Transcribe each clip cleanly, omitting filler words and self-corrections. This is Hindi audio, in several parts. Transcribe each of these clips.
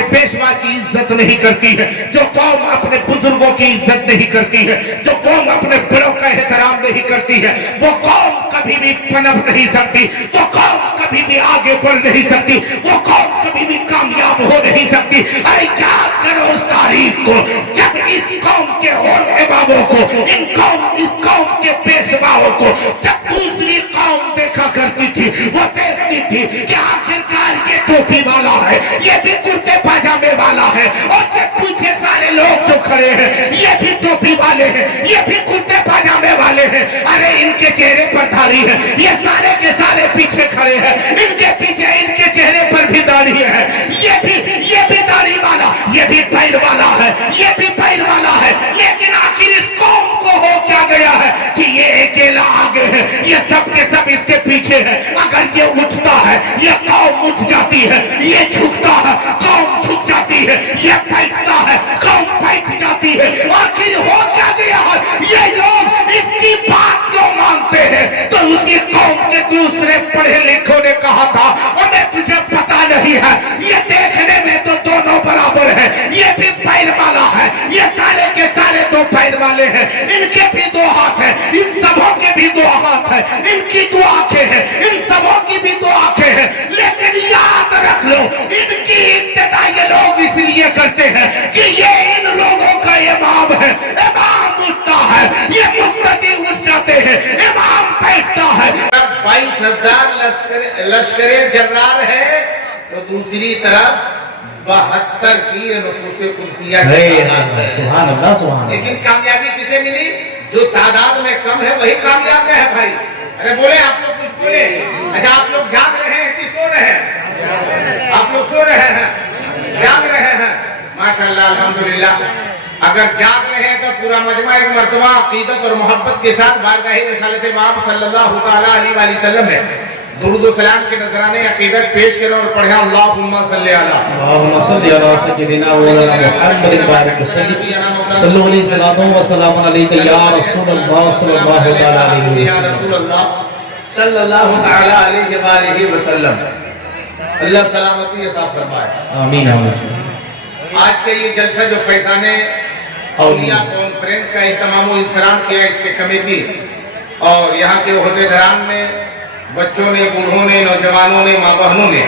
अपने पेशवा की इज्जत नहीं करती है, जो कौम अपने बुजुर्गों की इज्जत नहीं करती है, जो कौम अपने बड़ों का एहतराम नहीं करती है, वो कौम कभी भी पनप नहीं सकती, वो कौम कभी भी आगे बढ़ नहीं सकती, वो कौम कभी भी कामयाब हो नहीं सकती। अरे याद करो उस तारीख को जब इस कौम के उलमाओं को, इस कौम के पेशवाओं को जब दूसरी कौम देखा करती थी, वो देखती थी कि आखिरकार ये टोपी वाला है, ये भी कुर्ते पाजामे वाला है, और ये पीछे सारे लोग जो खड़े हैं ये भी टोपी वाले हैं, ये भी कुर्ते पाजामे वाले हैं। अरे इनके चेहरे पर दाढ़ी है, ये सारे के सारे पीछे खड़े हैं, इनके पीछे इनके चेहरे पर भी दाढ़ी है, ये भी दाढ़ी वाला, ये भी पैर वाला है, ये भी पैर वाला है। लेकिन आखिर इस कौम को हो क्या गया है कि ये अकेला आगे है, ये सब के सब इसके पीछे है। अगर ये उठता है ये कौम उठ जाती है, ये झुकता है कौम झुक जाती है, ये बैठता है कौम बैठ जाती है। आखिर हो क्या गया है, ये लोग इसकी बात क्यों मानते हैं? तो उसी कौम के दूसरे पढ़े लिखों ने कहा था उन्हें तुझे पता नहीं है, ये देखने में तो दोनों बराबर है, ये भी पैर वाला है, ये सारे के सारे दो पैर वाले हैं, इनके भी दो हाथ है, इन सबों के भी दो हाथ है, इनकी दो आंखें हैं, इन सबों की भी दो आंखें हैं। लेकिन याद रख लो इनकी इब्तिदा ये लोग इसलिए करते हैं कि ये इन लोगों का इमाम है, इमाम उठता है, ये मुक्तदी उठ जाते हैं, इमाम बैठता है। 22,000 लश्करे जर्रार है तो दूसरी तरफ 72 की नुफूसे कुर्सियां है। लेकिन कामयाबी किसे मिली? जो तादाद में कम है वही कामयाब है भाई। अरे बोले आप लोग कुछ बोले। अच्छा आप लोग जाग रहे हैं कि सो रहे हैं? आप लोग सो रहे हैं, जाग रहे हैं, माशाअल्लाह अल्हम्दुलिल्लाह। अगर जाग रहे हैं तो पूरा मजमा एक मर्तबा अकीदत और मोहब्बत के साथ बारगाह रिसालत माब सल्लल्लाहु तआला अलैहि वसल्लम में दुरूद व सलाम के नजराने अकीदत पेश करें और पढ़े अल्लाहुम्मा सल्ली अला सय्यिदिना व मौलाना मुहम्मद बारिक सल्लल्लाहु अलैहि व सल्लम अलैका या रसूलल्लाह सल्लल्लाहु तआला अलैहि या रसूलल्लाह सल्लल्लाहु तआला अलैहि वसल्लम। अल्लाह सलामती अता फरमाए, आमीन आमीन। आज के ये जलसा जो फैजाने औलिया कॉन्फ्रेंस का इत्माम इंतजाम किया इसके कमेटी और यहाँ के ओहदेदारान ने, बच्चों ने, बूढ़ों ने, नौजवानों ने, माँ बहनों ने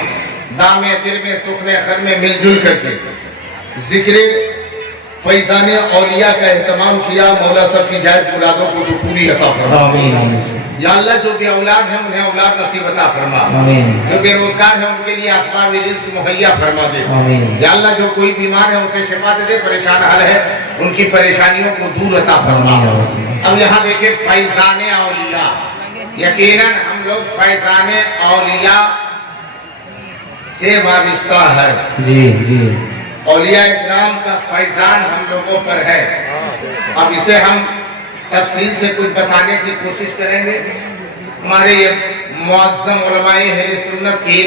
दामे दिल में सुख में खर में मिलजुल करके जिक्र फैजाने औलिया का एहतमाम किया। मौला सब की जायज मुरादों को तो पूरी अता फरमा। या अल्लाह जो बे औलाद है उन्हें औलाद नसीब अता फरमा, जो बेरोजगार है उनके लिए असबाब रिज़्क़ मुहैया फरमा दे। या अल्लाह जो कोई बीमार है उसे शिफा दे, परेशान हाल है उनकी परेशानियों को दूर अता फरमा। अब यहाँ देखिए फैजाने औलिया, यकीनन हम लोग फैजाने औलिया से वाबिस्ता है। जी जी, औलिया इकराम का फैजान हम लोगों पर है। अब इसे हम तफसील से कुछ बताने की कोशिश करेंगे। हमारे ये मुअज़्ज़म उलमाए अहले सुन्नत की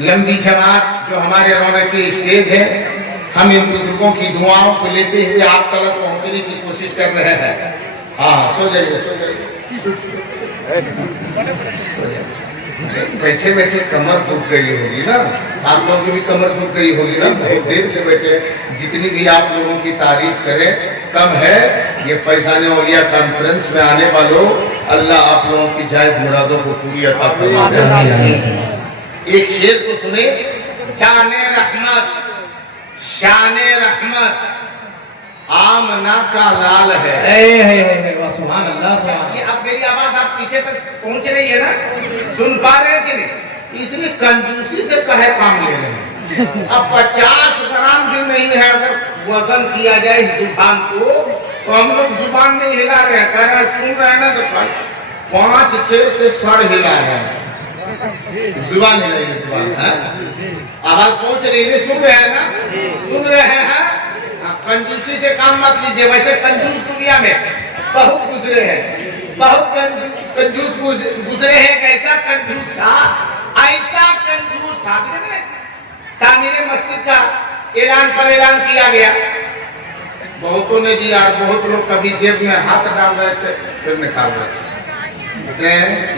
लंबी जमात जो हमारे रौनकी स्टेज है, हम इन बुजुर्गों की दुआओं को लेते हुए आप तक पहुंचने की कोशिश कर रहे हैं। हाँ सो जाइए, सो जाइए, बैठे बैठे कमर दुख गई होगी ना, आप लोगों की भी कमर दुख गई होगी ना, बहुत देर से बैठे। जितनी भी आप लोगों की तारीफ करें कम है। ये फैजाने औलिया कॉन्फ्रेंस में आने वालों, अल्लाह आप लोगों की जायज मुरादों को पूरी अता फरमाए। एक शेर को सुने, जाने रहमत शाने रहमत आमना का लाल है। सुभान अल्लाह, सुभान। ये अब मेरी आवाज आप पीछे तक पहुंच रही है ना, सुन पा रहे हैं कि नहीं? इतनी कंजूसी से कहे काम ले रहे हैं। अब 50 ग्राम भी नहीं है अगर वजन किया जाए इस जुबान को, तो हम लोग जुबान नहीं हिला रहे हैं, कह रहे हैं सुन रहे हैं ना, तो 5 शेर के सर हिला रहे हैं, जुबान हिलाइए, जुबान है, आवाज पहुंच रही है, सुन रहे हैं ना, सुन रहे हैं। कंजूसी से काम मत लीजिए। वैसे कंजूस दुनिया में बहुत गुजरे हैं, बहुत कंजूस गुजरे हैं। कैसा कंजूस था, ऐसा कंजूस था, तामीरे मस्जिद का ऐलान किया गया, बहुतों ने दिया, बहुत लोग कभी जेब में हाथ डाल रहे थे फिर निकाल रहे थे,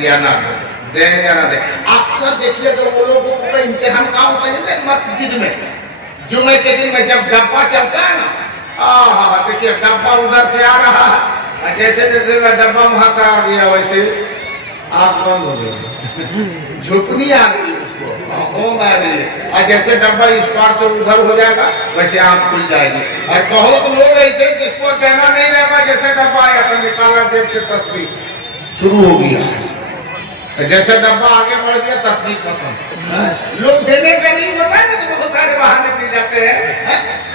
या ना दे या ना दे। अक्सर देखिए तो वो लोगों का इम्तिहान कहाँ होता है मस्जिद में, जुमे के दिन में जब डब्बा चलता है ना, देखिए डब्बा उधर से आ रहा है, जैसे देखिएगा डब्बा वहां का आ गया वैसे आग बंद हो गई, झुकनी आ गई उसको, आ रही है, और जैसे डब्बा इस पार से उधर हो जाएगा वैसे आग खुल जाएगी। और बहुत लोग ऐसे जिसको देना नहीं रहेगा, जैसे डब्बा आया तो निकाला जेब से तस्वीर शुरू हो गया, जैसे डब्बा आगे बढ़ गया तस्वीर खत्म। लोग देने का नहीं होता है ना, तो बहुत सारे बहाने मिल जाते हैं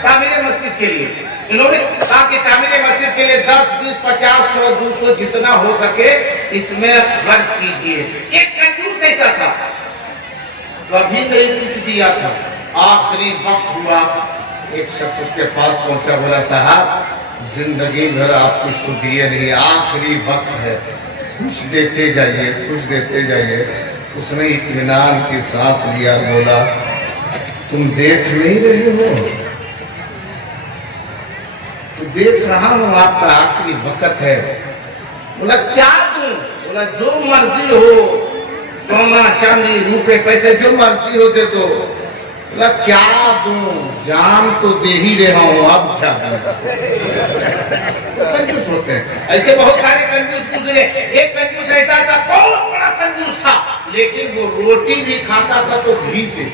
तामीर मस्जिद के लिए। इन्होंने कहा कि तामीर मस्जिद के लिए 10, 20, 50, 100, 200 जितना हो सके इसमें खर्च कीजिए। एक कंजूस ऐसा था, कभी नहीं कुछ दिया था, आखिरी वक्त हुआ एक शख्स उसके पास पहुंचा, बोला साहब जिंदगी भर आप कुछ तो दिए नहीं, आखिरी वक्त है, कुछ देते जाइए, कुछ देते जाइए। उसने इत्मीनान की सांस लिया, बोला तुम देख नहीं रहे हो? तो देख रहा हूं, आपका आखिरी वक्त है। बोला क्या दूं? बोला जो मर्जी हो, सोना चांदी रुपए पैसे जो मर्जी हो दे दो। बोला क्या दूं? जान तो दे ही रहा हूं, अब क्या दूं? कंजूस होते हैं ऐसे, बहुत सारे कंजूस गुजरे। एक कंजूस ऐसा था, बहुत बड़ा कंजूस था, लेकिन वो रोटी भी खाता था तो घी से।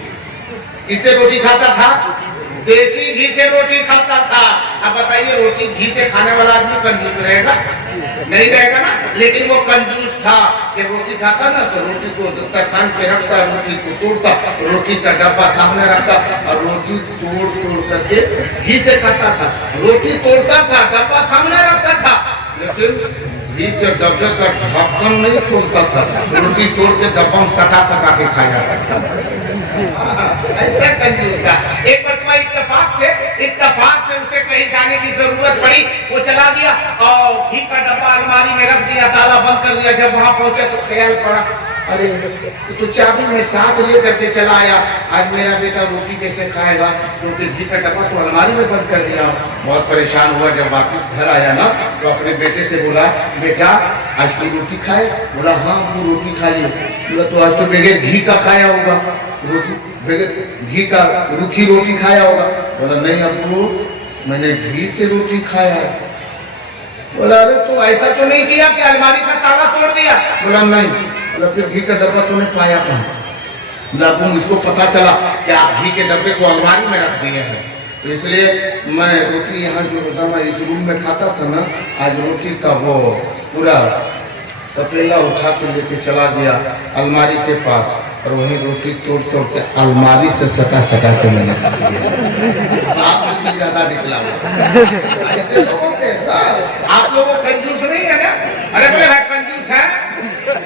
किससे रोटी खाता था? देसी घी से रोटी खाता था। अब बताइए रोटी घी से खाने वाला आदमी कंजूस रहेगा? नहीं रहेगा ना। लेकिन वो कंजूस था, जब रोटी खाता ना तो रोटी को दस्तरखान पे रखता, रोटी को तोड़ता, रोटी का डब्बा सामने रखता और रोटी तोड़ तोड़ करके घी से खाता था। रोटी तोड़ता था, डब्बा सामने रखता था, लेकिन घी के डब्बे का ढक्कन नहीं खोलता था, रोटी तोड़ के डब्बा में सटा सटा के खाया करता था। ऐसा कंजूस था। एक मरतबा इत्तेफाक से उसे कहीं जाने की जरूरत पड़ी, वो चला गया और घी का डब्बा अलमारी में रख दिया, ताला बंद कर दिया। जब वहां पहुंचे तो ख्याल पड़ा, अरे तो चाबी में साथ लेकर के चला आया, आज मेरा बेटा रोटी कैसे खाएगा, क्योंकि घी का डब्बा तो अलमारी में बंद कर दिया। बहुत परेशान हुआ। जब वापस घर आया ना तो अपने बेटे से बोला, बेटा आज की रोटी खाए? बोला हाँ वो रोटी खा ली। बोला तो आज तो बगैर घी का खाया होगा, रोटी बगैर घी का रूखी रोटी खाया होगा। बोला नहीं अब्बू मैंने घी से रोटी खाया है। बोला अरे तो ऐसा तो नहीं किया कि अलमारी का ताला तोड़ दिया? बोला नहीं। बोला फिर घी का डब्बा तूने पाया कहाँ? बोला अब्बू मुझको पता चला कि आप घी के डब्बे को अलमारी में रख दिए हैं, तो इसलिए मैं रोटी यहाँ जो रोजाना इस रूम में खाता था ना, आज रोटी का वो पूरा तपेला उठा के लेके चला गया अलमारी के पास, और वही रोटी तोड़ तोड़ के अलमारी से सटा सटा के मैंने खा लिया। आपसे भी ज्यादा निकला ऐसे लोग होते हैं। आप लोगों कंजूस नहीं है ना? अरे कोई है कंजूस है?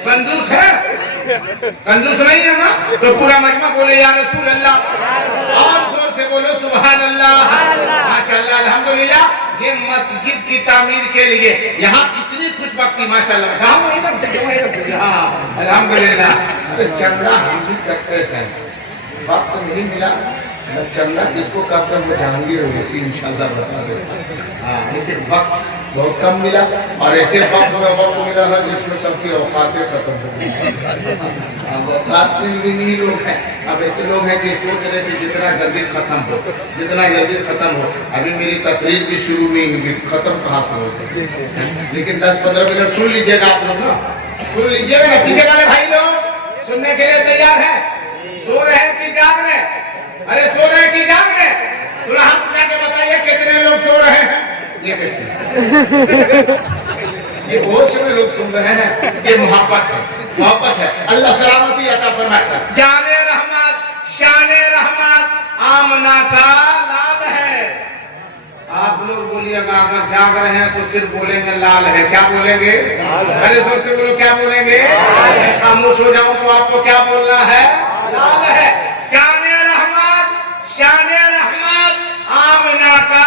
कंजूस है? कंजूस नहीं है ना? तो पूरा मजमा बोले या रसूल अल्लाह, और जोर से बोलो सुभान अल्लाह, माशाअल्लाह, अल्हम्दुलिल्लाह। ये मस्जिद की तामीर के लिए यहाँ कितनी खुशबख्ती, माशाअल्लाह। अल्हम्दुलिल्लाह। अरे चंदा हम भी करते थे, वक्त नहीं मिला। चंदा किसको कहते हैं वो जहांगीर ओवैसी इंशाल्लाह बता देता। लेकिन वक्त बहुत कम मिला, और ऐसे वक्त मिला है जिसमें सबकी औकातें खत्म हो गई। औकात भी नहीं लोग हैं। अब ऐसे लोग हैं कि सोच रहे थे जितना जल्दी खत्म हो, जितना जल्दी खत्म हो। अभी मेरी तकरीर भी शुरू नहीं हुई, खत्म कहाँ से हो? लेकिन 10-15 मिनट सुन लीजिएगा आप लोग ना, सुन लीजिएगा ना। पीछे वाले भाई लोग सुनने के लिए तैयार है? सो रहे हैं कि जाग रहे? अरे सो रहे हैं कि जाग रहे? थोड़ा हाथ उठा के बताइए कितने लोग सो रहे हैं। ये देखते ये होश में लोग सुन रहे हैं, ये मोहब्बत है, मोहब्बत है। अल्लाह सलामती अता फरमाए। जाने रहमत शाने रहमत आमना का लाल है। आप लोग बोलिएगा, अगर जाग रहे हैं तो सिर्फ बोलेंगे लाल है। क्या बोलेंगे? अरे दोस्तों बोलो क्या बोलेंगे? खामोश हो जाओ तो आपको क्या बोलना है? लाल है। जाने रहमत शाने रहमत आमना का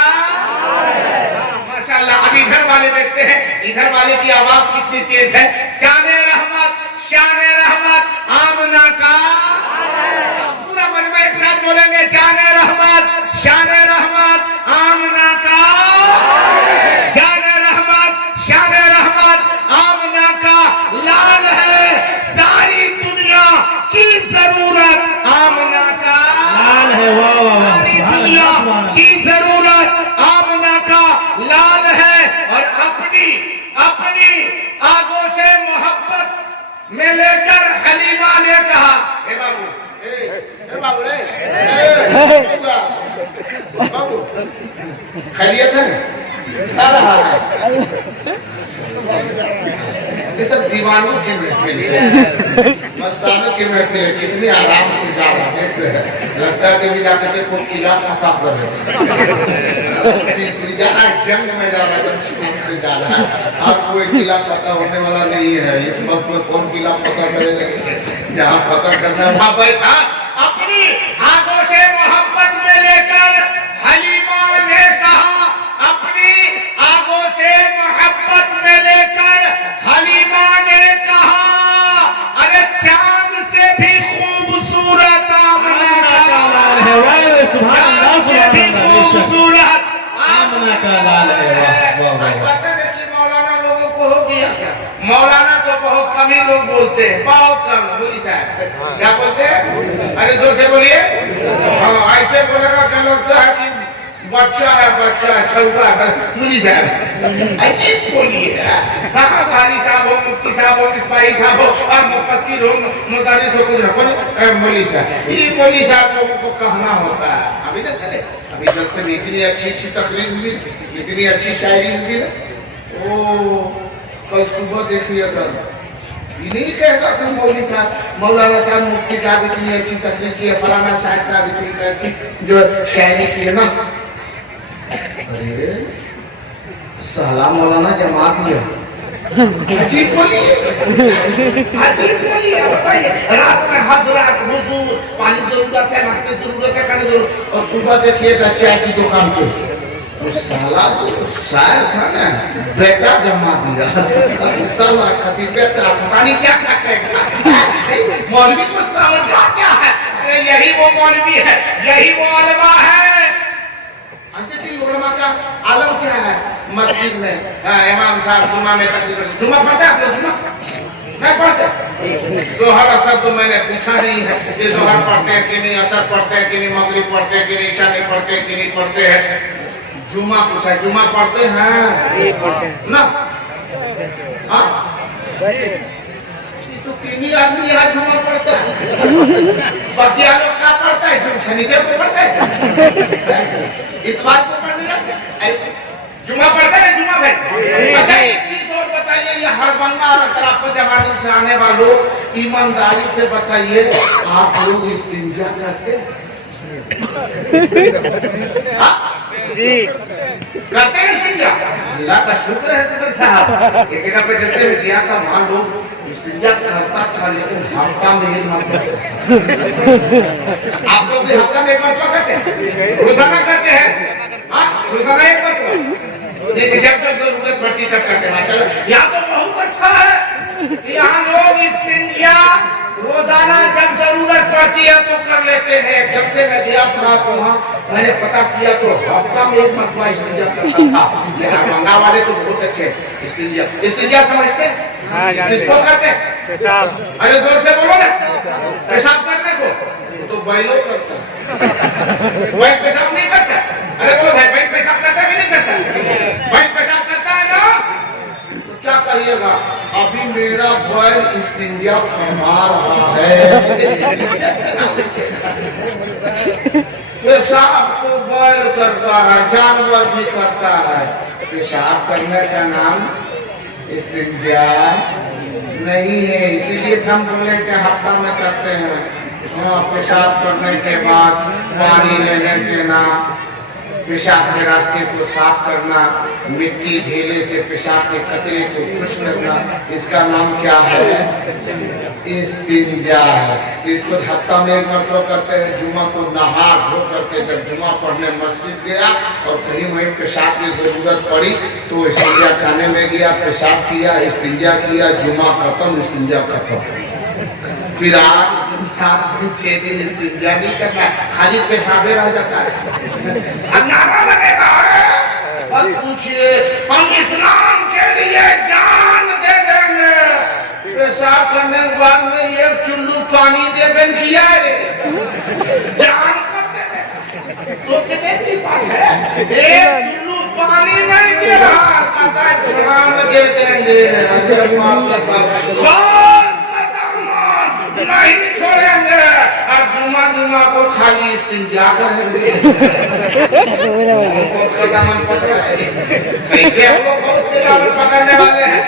माशाअल्लाह। अब इधर वाले देखते हैं, इधर वाले की आवाज कितनी तेज है। जाने रहमत शाने रहमत आमना का, पूरा मजमा एक साथ बोलेंगे, जाने रहमत शाने रहमत आमना का, जाने रहमत शाने रहमत आमना का लाल है। सारी की जरूरत आमना का लाल है और अपनी आगोश मोहब्बत में लेकर हलीमा ने कहा, हे बाबू, बाबू रे, बाबू खैरियत है क्या रहा है? ये सब दीवानों की महफिल है, मस्तानों की महफिल है, कितनी आराम से जा रहा देख रहे हैं, लगता है कि जाकर के कुछ किला फंसा कर जहाँ जंग में जा रहा है से जा रहा है। अब कोई किला पता होने वाला नहीं है, इस वक्त में कौन किला पता करेगा? जहाँ पता करना है वहाँ बैठा अपनी आगोश मोहब्बत में लेकर हलीमा ने कहा, अपनी आगोश मोहब्बत में लेकर हलीमा ने कहा, अरे चांद से भी खूबसूरत आमना का लाल है, चांद से भी खूबसूरत आमना का लाल है। पता नहीं कि मौलाना लोगों को हो गया क्या? मौलाना तो बहुत कम ही लोग बोलते हैं, बहुत कम। बोली साहब क्या बोलते हैं? अरे जोर से बोलिए। ऐसे बोलेगा क्या लगता है कि बच्चा है, छौका है। बोली साहब अजीब बोलिए। कहाँ भारी साहब हो, मुफ्ती साहब हो, इस्माइल साहब हो और मुफस्सिर हो, मुदर्रिस हो, कुछ रखो नहीं। बोली साहब, ये बोली साहब लोगों को कहना होता है। अभी तक चले, अभी जब से इतनी अच्छी तकरीर हुई, इतनी अच्छी शायरी हुई ना, ओ कल सुबह देखिएगा, नहीं कहता तुम मौलवी साहब, मौलाना साहब, मुफ्ती साहब इतनी अच्छी तकरीर की है, फलाना शायर साहब इतनी अच्छी जो शायरी की है ना। अरे साला मौलाना जमा दिया। अजीब बोलिए, अजीब बोलिए। बताइए, रात में हजरत हुजूर, पानी जरूरत है, नाश्ते जरूरत है, खाने जरूरत, और सुबह देखिएगा चाय की दुकान पे तो साला तो शायर था ना, बेटा जमा दिया। साला खती बेटा पता नहीं क्या कहेगा। मौलवी को समझा क्या है? अरे यही वो मौलवी है, यही वो उलमा है। उलमा का आलम क्या है? मस्जिद में इमाम साहब जुमा में तकरीर, जुमा पढ़ते हैं आप लोग? जुमा मैं पढ़ते, जोहर असर तो मैंने पूछा नहीं है, ये जोहर पढ़ते हैं कि नहीं, असर पढ़ते हैं कि नहीं, मगरिब पढ़ते हैं कि नहीं, ईशा नहीं पढ़ते हैं कि नहीं पढ़ते हैं। जुमा पूछा, जुमा पढ़ते हैं ना? हाँ, तो तीन ही आदमी यहाँ जुमा पढ़ता है, बाकी लोग क्या पढ़ता है? जो शनिचर को पढ़ता है, इतवार को पढ़ने लगता है। जुमा पढ़ते हैं जुमा भाई। अच्छा एक चीज और बताइए, ये हरबंगा और खराब जमाने से आने वालों, ईमानदारी से बताइए, आप लोग इस्तिंजा करते हैं? करते हैं इस्तिंजा? अल्लाह का शुक्र है सदर साहब, एक जगह पे जैसे में गया था, वहां लोग इस्तिंजा करता था, लेकिन हफ्ता में एक मरतबा। आप लोग भी हफ्ता में एक मरतबा करते हैं? रोजाना करते हैं? हाँ, रोजाना एक मरतबा, जब तक जरूरत पड़ती तब करते हैं। माशाल्लाह, यहाँ तो बहुत अच्छा है, यहाँ लोग इस्तिंजा रोजाना जब जरूरत पड़ती है तो कर लेते हैं। जब से मैं गया था तो वहाँ मैंने पता किया तो हफ्ता में एक मरतबा इस्तिंजा करता था। यहाँ गंगा वाले तो बहुत अच्छे इस्तिंजा, इस्तिंजा समझते हैं? किसको करते हैं? अरे जोर से बोलो ना, पेशाब करने को तो बैलो करता है, बैल पेशाब नहीं करता। अरे बोलो भाई, बैल पेशाब करता है कि नहीं करता? बैल पेशाब करता है ना, तो क्या कहिएगा? अभी मेरा बैल इस्तिंजा फरमा रहा है। पेशाब तो बैल करता है, जानवर भी करता है, पेशाब करने का नाम इस्तिंजा नहीं है। इसीलिए हम बोले कि हफ्ता में करते हैं। हाँ, पेशाब करने के बाद पानी लेने के नाम, पेशाब के रास्ते को साफ करना, मिट्टी ढेले से पेशाब के कचरे को खुश करना, इसका नाम क्या है? इस्तिंजा है। इसको हफ्ता में एक मरतबा करते हैं। जुमा को नहा धो करके जब जुमा पढ़ने मस्जिद गया और कहीं वहीं पेशाब की जरूरत पड़ी तो इस्तिंजा खाने में गया, पेशाब किया, इस्तिंजा किया, जुमा खत्म, इस्तिंजा खत्म। फिर 8 दिन 7 दिन 6 दिन इस्तिंजा नहीं करना, खाली पेशाबे रह जाता है। नारा लगेगा, पूछिए हम इस्लाम के लिए जान दे देंगे, पेशाब करने के बाद में एक चुल्लू पानी दे दें किया रे, जान कर दे। सोचने की बात है। एक चुल्लू पानी नहीं दे रहा, कहता है जान दे देंगे। नहीं छोड़ेंगे और जुमा जुमा को खाली इस्तिंजा करेंगे। कैसे हम लोग उसके दामन पकड़ने वाले हैं?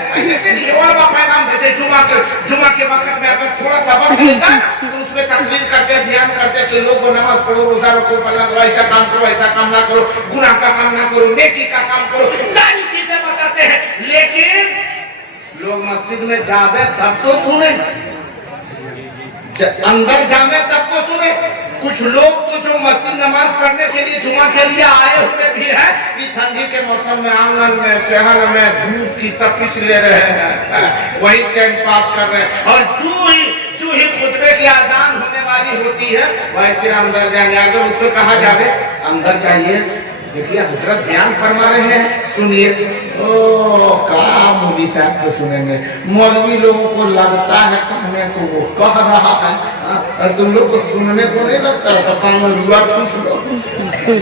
और पैगाम देते जुमा के वक्त में अगर थोड़ा सा वक्त मिलता तो उसमें तस्वीर करते, ध्यान करते कि लोग को नमाज पढ़ो, रोजा रखो, फला करो, ऐसा काम करो, ऐसा काम ना करो, गुनाह का काम ना करो, नेकी का काम करो, सारी चीजें बताते हैं। लेकिन लोग मस्जिद में जावे तब तो सुने, अंदर जावे तब तो सुने। कुछ लोग तो जो मस्जिद नमाज पढ़ने के लिए जुमा के लिए आए हुए भी हैं, कि ठंडी के मौसम में आंगन में शहर में धूप की तपिश ले रहे हैं, वही टाइम पास कर रहे हैं। और जू ही खुतबे की आजान होने वाली होती है वैसे अंदर जाएंगे। अगर उससे कहा जाए अंदर जाइए, देखिए हजरत बयान फरमा रहे हैं, सुनिए। ओ का मौलवी साहब को सुनेंगे, मौलवी लोगों को लगता है कहने को वो कह रहा है, और तुम लोग को सुनने को नहीं लगता है। तो काम रुआ सुनो,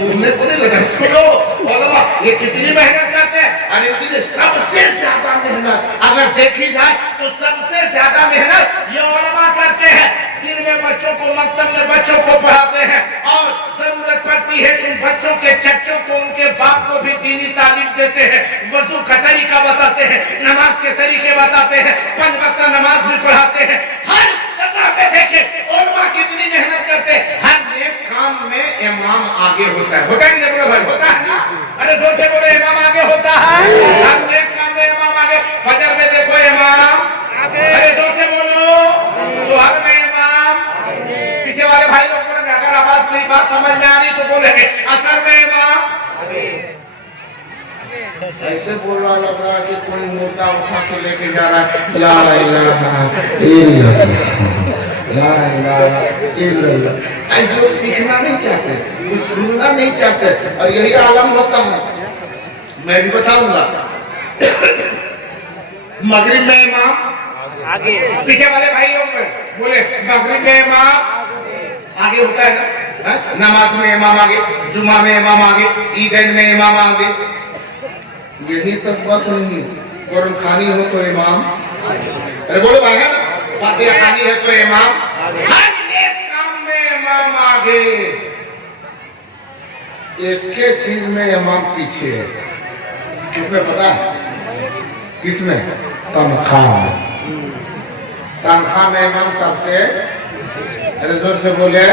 सुनने को नहीं लगता, सुनो। बोलो ये कितनी मेहनत करते हैं, और इनकी सबसे ज्यादा मेहनत अगर देखी जाए तो सबसे ज्यादा मेहनत ये उलमा करते हैं। दिन में बच्चों को मकतब में बच्चों को पढ़ाते हैं, और जरूरत पड़ती है तो बच्चों के चच्चों को, उनके बाप को भी दीनी तालीम देते हैं, वजू का तरीका बताते हैं, नमाज के तरीके बताते हैं, 5 वक्त नमाज भी पढ़ाते हैं। हर जगह पे देखे उलमा कितनी मेहनत करते हैं। हर एक काम में इमाम आगे होता है, होता है नहीं बोलो भाई, होता है ना? अरे जोर से बोलो, इमाम आगे होता है। हर एक काम में इमाम आगे। फजर में देखो इमाम आगे, अरे जोर से बोलो, जोहर में इमाम, पीछे वाले भाई लोग बोलेंगे, अगर आवाज मेरी बात समझ में आ रही तो बोलेंगे, असर में इमाम। ऐसे बोल रहा लग रहा कि कोई मुर्दा उठा के लेके जा रहा है। ला इलाहा इल्लल्लाह, ला इलाहा इल्लल्लाह। ऐसे लोग सीखना नहीं चाहते, कुछ सुनना नहीं चाहते, और यही आलम होता है। मैं भी बताऊंगा। मगरिब में इमाम आगे, पीछे वाले भाई लोग बोले मगरिब में इमाम आगे होता है ना, नमाज में इमाम आगे, जुमा में इमाम आगे, ईदैन में इमाम आगे। यही तक बस नहीं, कुरान खानी हो तो इमाम, अरे बोलो भाई है ना, फातिहा खानी है तो इमाम, हर एक काम में इमाम आगे। एक के चीज में इमाम पीछे है। किसमें पता है? किसमें? तनख्वाह में। तनख्वाह में इमाम सबसे, अरे जोर से बोले,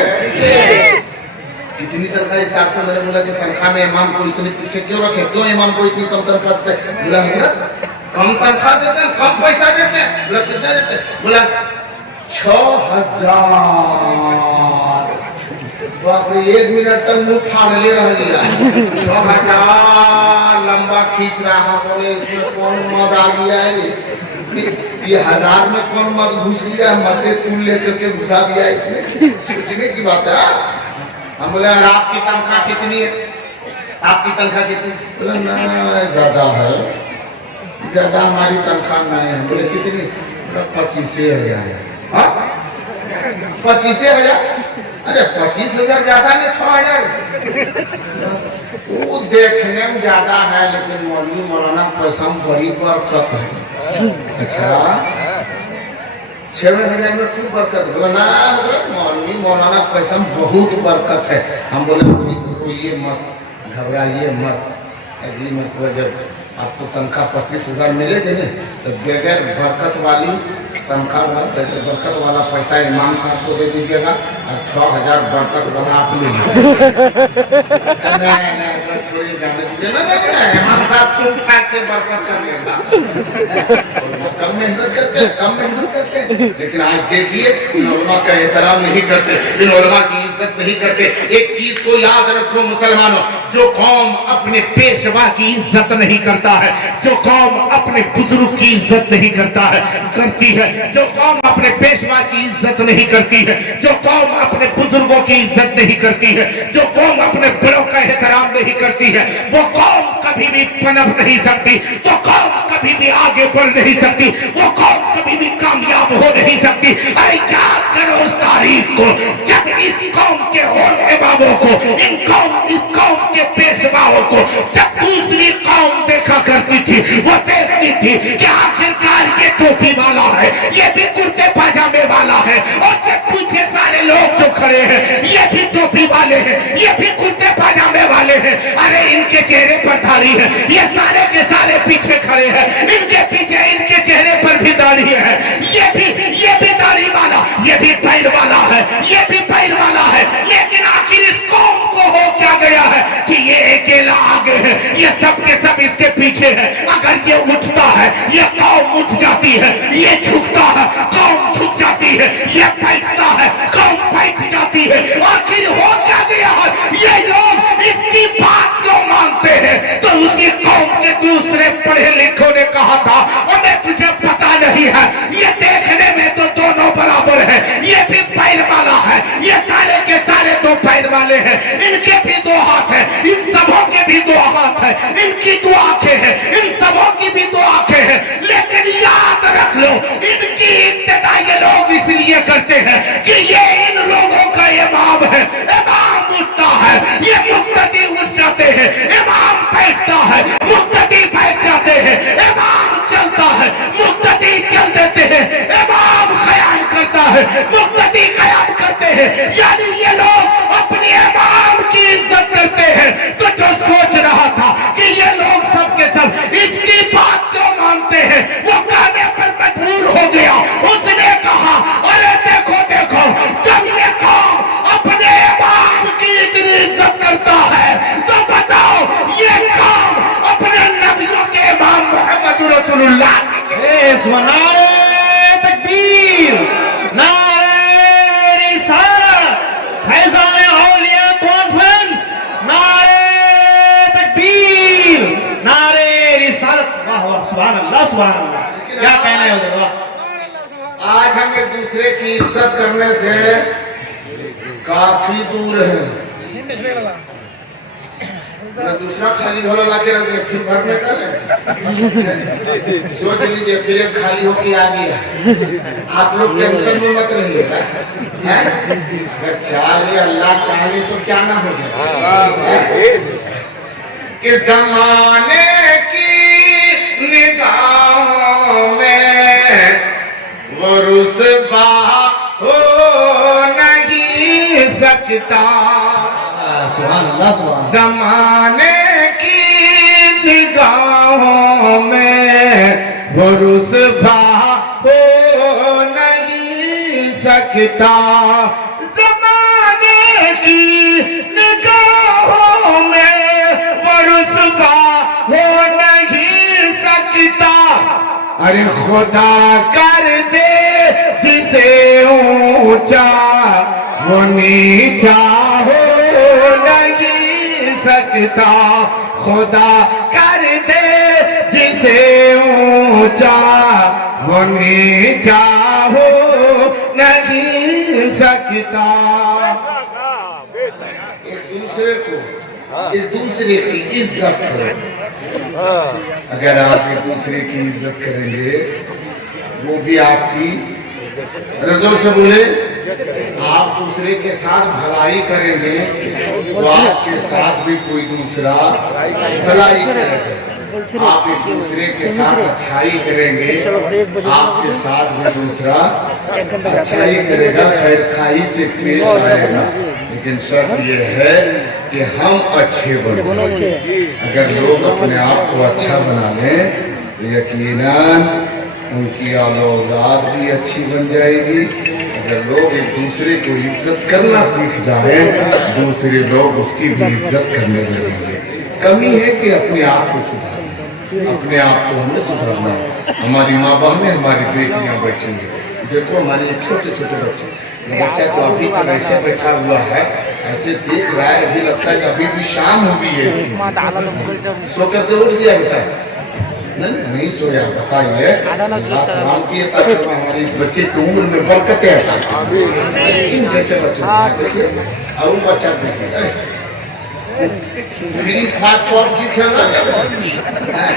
कितनी तनख्वाह हिसाब से मैंने बोला कि तनख्वाह में इमाम को इतने पीछे क्यों रखे, क्यों इमाम को इतनी कम तनख्वाह देते? बोला हजरत कम तनख्वाह देते हैं, कम पैसा देते हैं। बोला कितना देते? बोला 6000। बाप रे, 1 मिनट तक मुंह फाड़ ले रह गया। 6000 लंबा खींच रहा। बोले इसमें कौन मद आ गया है? ये 1000 में कौन मत घुस गया, मते तुल लेकर के घुसा दिया इसमें। सोचने की बात है। हम बोले आपकी तनख्वाह कितनी है? आपकी तनख्वाह कितनी? बोले ना ज्यादा है, ज्यादा हमारी तनख्वाह नहीं है। बोले कितनी? 25,000 है। 25,000? अरे 25,000 ज्यादा नहीं, 6,000। वो देखने में ज्यादा है, लेकिन मौलवी मौलाना पैसा में बड़ी बरकत है। अच्छा 6,000 में खूब बरकत? बोला ना मौलवी मौलाना पैसा में बहुत बरकत है। हम बोले रोइए मत, घबराइए मत। अगली मरतबा जब आपको तनख्वाह 25,000 मिलेगी ना, तो बगैर बरकत वाली तनख्वाह, बरकत वाला पैसा इमाम साहब को दे दीजिएगा, और 6,000 बरकत वाला आप ले लीजिए। छोड़िए, जाने दीजिए ना, इमाम साहब तुम खा के बरकत करिएगा। कम मेहनत करते हैं। लेकिन आज देखिए इन उलमा का एहतराम नहीं करते, इन उलमा की इज्जत नहीं करते। एक चीज को याद रखो मुसलमानों, जो कौम अपने पेशवा की इज्जत नहीं करता है, जो कौम अपने बुजुर्ग की इज्जत नहीं करती है, जो कौम अपने पेशवा की इज्जत नहीं करती है, जो कौम अपने बुजुर्गों की इज्जत नहीं करती है, जो कौम अपने बड़ों का एहतराम नहीं करती है, वो कौम कभी भी पनप नहीं सकती, तो कौम कभी भी आगे बढ़ नहीं सकती। सकती, वो कौम कभी भी कामयाब हो नहीं सकती। अरे याद करो उस तारीख को जब इस कौम के इमामों को, इस कौम के पेशवाओं को जब दूसरी कौम देखा करती थी, वो देखती थी कि आखिरकार ये टोपी वाला है, ये भी कुर्ते पाजामे वाला है, और ये पीछे सारे लोग जो खड़े हैं ये भी टोपी वाले हैं, ये भी कुर्ते पाजामे वाले हैं। अरे इनके चेहरे पर दाढ़ी है, ये सारे के सारे पीछे खड़े हैं, इनके पीछे इनके चेहरे पर भी दाढ़ी है, ये भी दाढ़ी वाला, ये भी पैर वाला है, ये भी पैर वाला है। लेकिन आखिर इस कौम को हो क्या गया है कि ये अकेला आगे है, ये सब के सब इसके पीछे है। अगर ये उठता है ये कौम उठ जाती है, ये झुकता है कौम झुक जाती है, ये बैठता है कौम बैठ जाती है। आखिर हो क्या गया है, ये लोग इसकी बात क्यों मानते हैं? तो उसी कौम के दूसरे पढ़े लिखों ने कहा था, हमें तुझे पता नहीं है, ये देखने में तो दोनों बराबर है, ये भी पैर वाला है, ये सारे के सारे दो पैर वाले हैं, इनके भी दो हाथ है, इन सबों के भी दो हाथ है, इनकी दो आंखें हैं, इन सबों की भी दो आंखें हैं। लेकिन याद रख लो, इनकी इब्तिदा ये लोग इसलिए करते हैं कि ये इन लोगों का इमाम है। इमाम उठता है, ये मुक्तदी उठ जाते हैं, इमाम बैठता है, मुक्तदी बैठ जाते हैं, इमाम चलता है, मुक्तदी चल देते हैं, इमाम ख्याल करता है, मुक्तदी ख्याल करते हैं। यानी ये लोग अपने इमाम की इज्जत करते हैं। तो जो सोच रहा था कि ये लोग सबके सब इसकी बात क्यों मानते हैं, वो कहने पर मजबूर हो गया। उसने कहा, अरे देखो देखो, जब ये कौम अपने इमाम की इतनी इज्जत करता है, तो बताओ ये कौम अपने नबियों के इमाम मोहम्मद रसूलुल्लाह नारे तकबीर, नारे रिसालत, फैज़ान औलिया कॉन्फ्रेंस, नारे तकबीर, नारे रिसालत। वाह वाह, सुभान अल्लाह, सुभान अल्लाह। क्या कहना है उधर? वाह, आज हम एक दूसरे की इज्जत करने से काफी दूर है। दूसरा खाली ढोला ला के रख दे, फिर भरने का सोच लीजिए, फिर एक खाली होके आ गया। आप लोग टेंशन में मत रहिएगा, अगर चाहे अल्लाह चाहे तो क्या ना हो जाए। कि जमाने की निगाहों में वो रुसवा हो नहीं सकता, सुभान अल्लाह, सुभान। जमाने की निगाहों में वो रुसवा हो नहीं सकता, जमाने की निगाहों में वो रुसवा हो नहीं सकता। अरे खुदा कर दे जिसे ऊंचा वो नीचा हो नहीं सकता, खुदा कर दे जिसे ऊंचा वो नीचा हो नहीं सकता। एक दूसरे की इज्जत करें। अगर आप एक दूसरे की इज्जत करेंगे, वो भी आपकी रज़ा से बोले, आप दूसरे के साथ भलाई करेंगे तो आपके साथ भी कोई दूसरा भलाई करेगा। आप एक दूसरे के साथ अच्छाई करेंगे, आपके साथ भी दूसरा अच्छाई करेगा, खैर खाई से पेश आएगा। लेकिन शर्त यह है कि हम अच्छे बने। अगर लोग अपने आप को अच्छा बना लें तो यकीनन उनकी औलाद भी अच्छी बन जाएगी। अगर लोग एक दूसरे को इज्जत करना सीख जाए, दूसरे लोग उसकी भी इज्जत करने लगेंगे। कमी है कि अपने आप को सुधारना, अपने आप को हमें सुधारना। हमारी माँ बहनें, हमारी बेटियां बैठेंगी, देखो हमारे छोटे छोटे बच्चे, बच्चा तो अभी तक ऐसे बैठा हुआ है, ऐसे देख रहा है, अभी लगता है कि अभी भी शाम हो गई है। सो करके उठ गया बेटा? नहीं सोया। बताइए, अल्लाह सलाम किए ताकि हमारे इस बच्चे की उम्र में बरकतें आती। इन जैसे बच्चे देखिए, और बच्चा देखिए मेरी साथ पबजी खेल रहा है।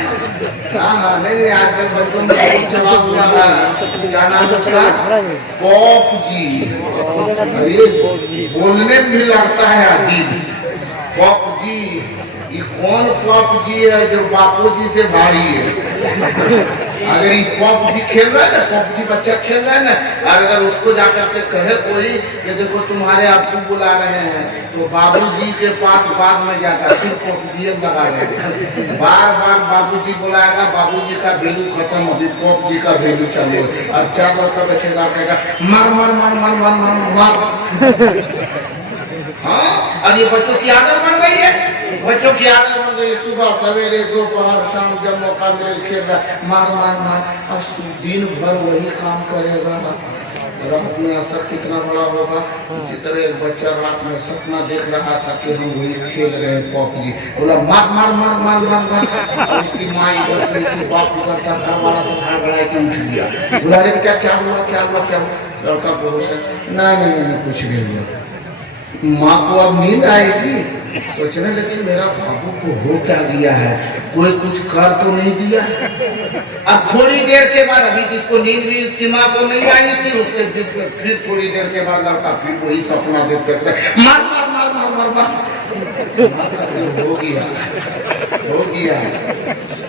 हाँ नहीं आजकल बच्चों में बहुत चला हुआ है, क्या नाम है उसका, पबजी। अरे बोलने में भी लगता है अजीब, पबजी। ये कौन पबजी है जो बापू जी से भारी है? अगर ये पबजी खेल रहा है ना, पबजी बच्चा खेल रहा है ना, और अगर उसको जाकर के कहे कोई कि देखो तुम्हारे अब्बू बुला रहे हैं, तो बाबूजी के पास बाद में जाता सिर्फ पबजी लगा जाएगा। बार बार बाबूजी बुलाएगा, बाबूजी का वैल्यू खत्म हो, पबजी का वैल्यू चालू। और चार लड़का बचेगा, कहेगा मार मार मार मार मार मार मार। हाँ, और ये बच्चों की आदत बन गई है, बच्चों की आदत बन गई। सुबह सवेरे दोपहर शाम जब मौका मिले खेल रहा, मार मार मार। अब दिन भर वही काम करेगा, रात में असर कितना बड़ा होगा। इसी तरह एक बच्चा रात में सपना देख रहा था कि हम वही खेल रहे हैं पबजी, बोला मार मार मार मार मार मार। उसकी माँ इधर से उसकी बाप उधर था, घर वाला सब भाग रहा है कि उठ गया। बोला अरे बेटा क्या हुआ क्या हुआ क्या हुआ? लड़का बेहोश है। नहीं कुछ नहीं हुआ। माँ को अब नींद आएगी, सोचने लगी मेरा बाबू को हो क्या गया है, कोई कुछ कर तो नहीं दिया। अब थोड़ी देर के बाद, अभी जिसको नींद भी उसकी माँ को नहीं आई थी, उसके फिर थोड़ी देर के बाद लड़का फिर वही सपना देखते मार मार मार मार मार मार। हो गया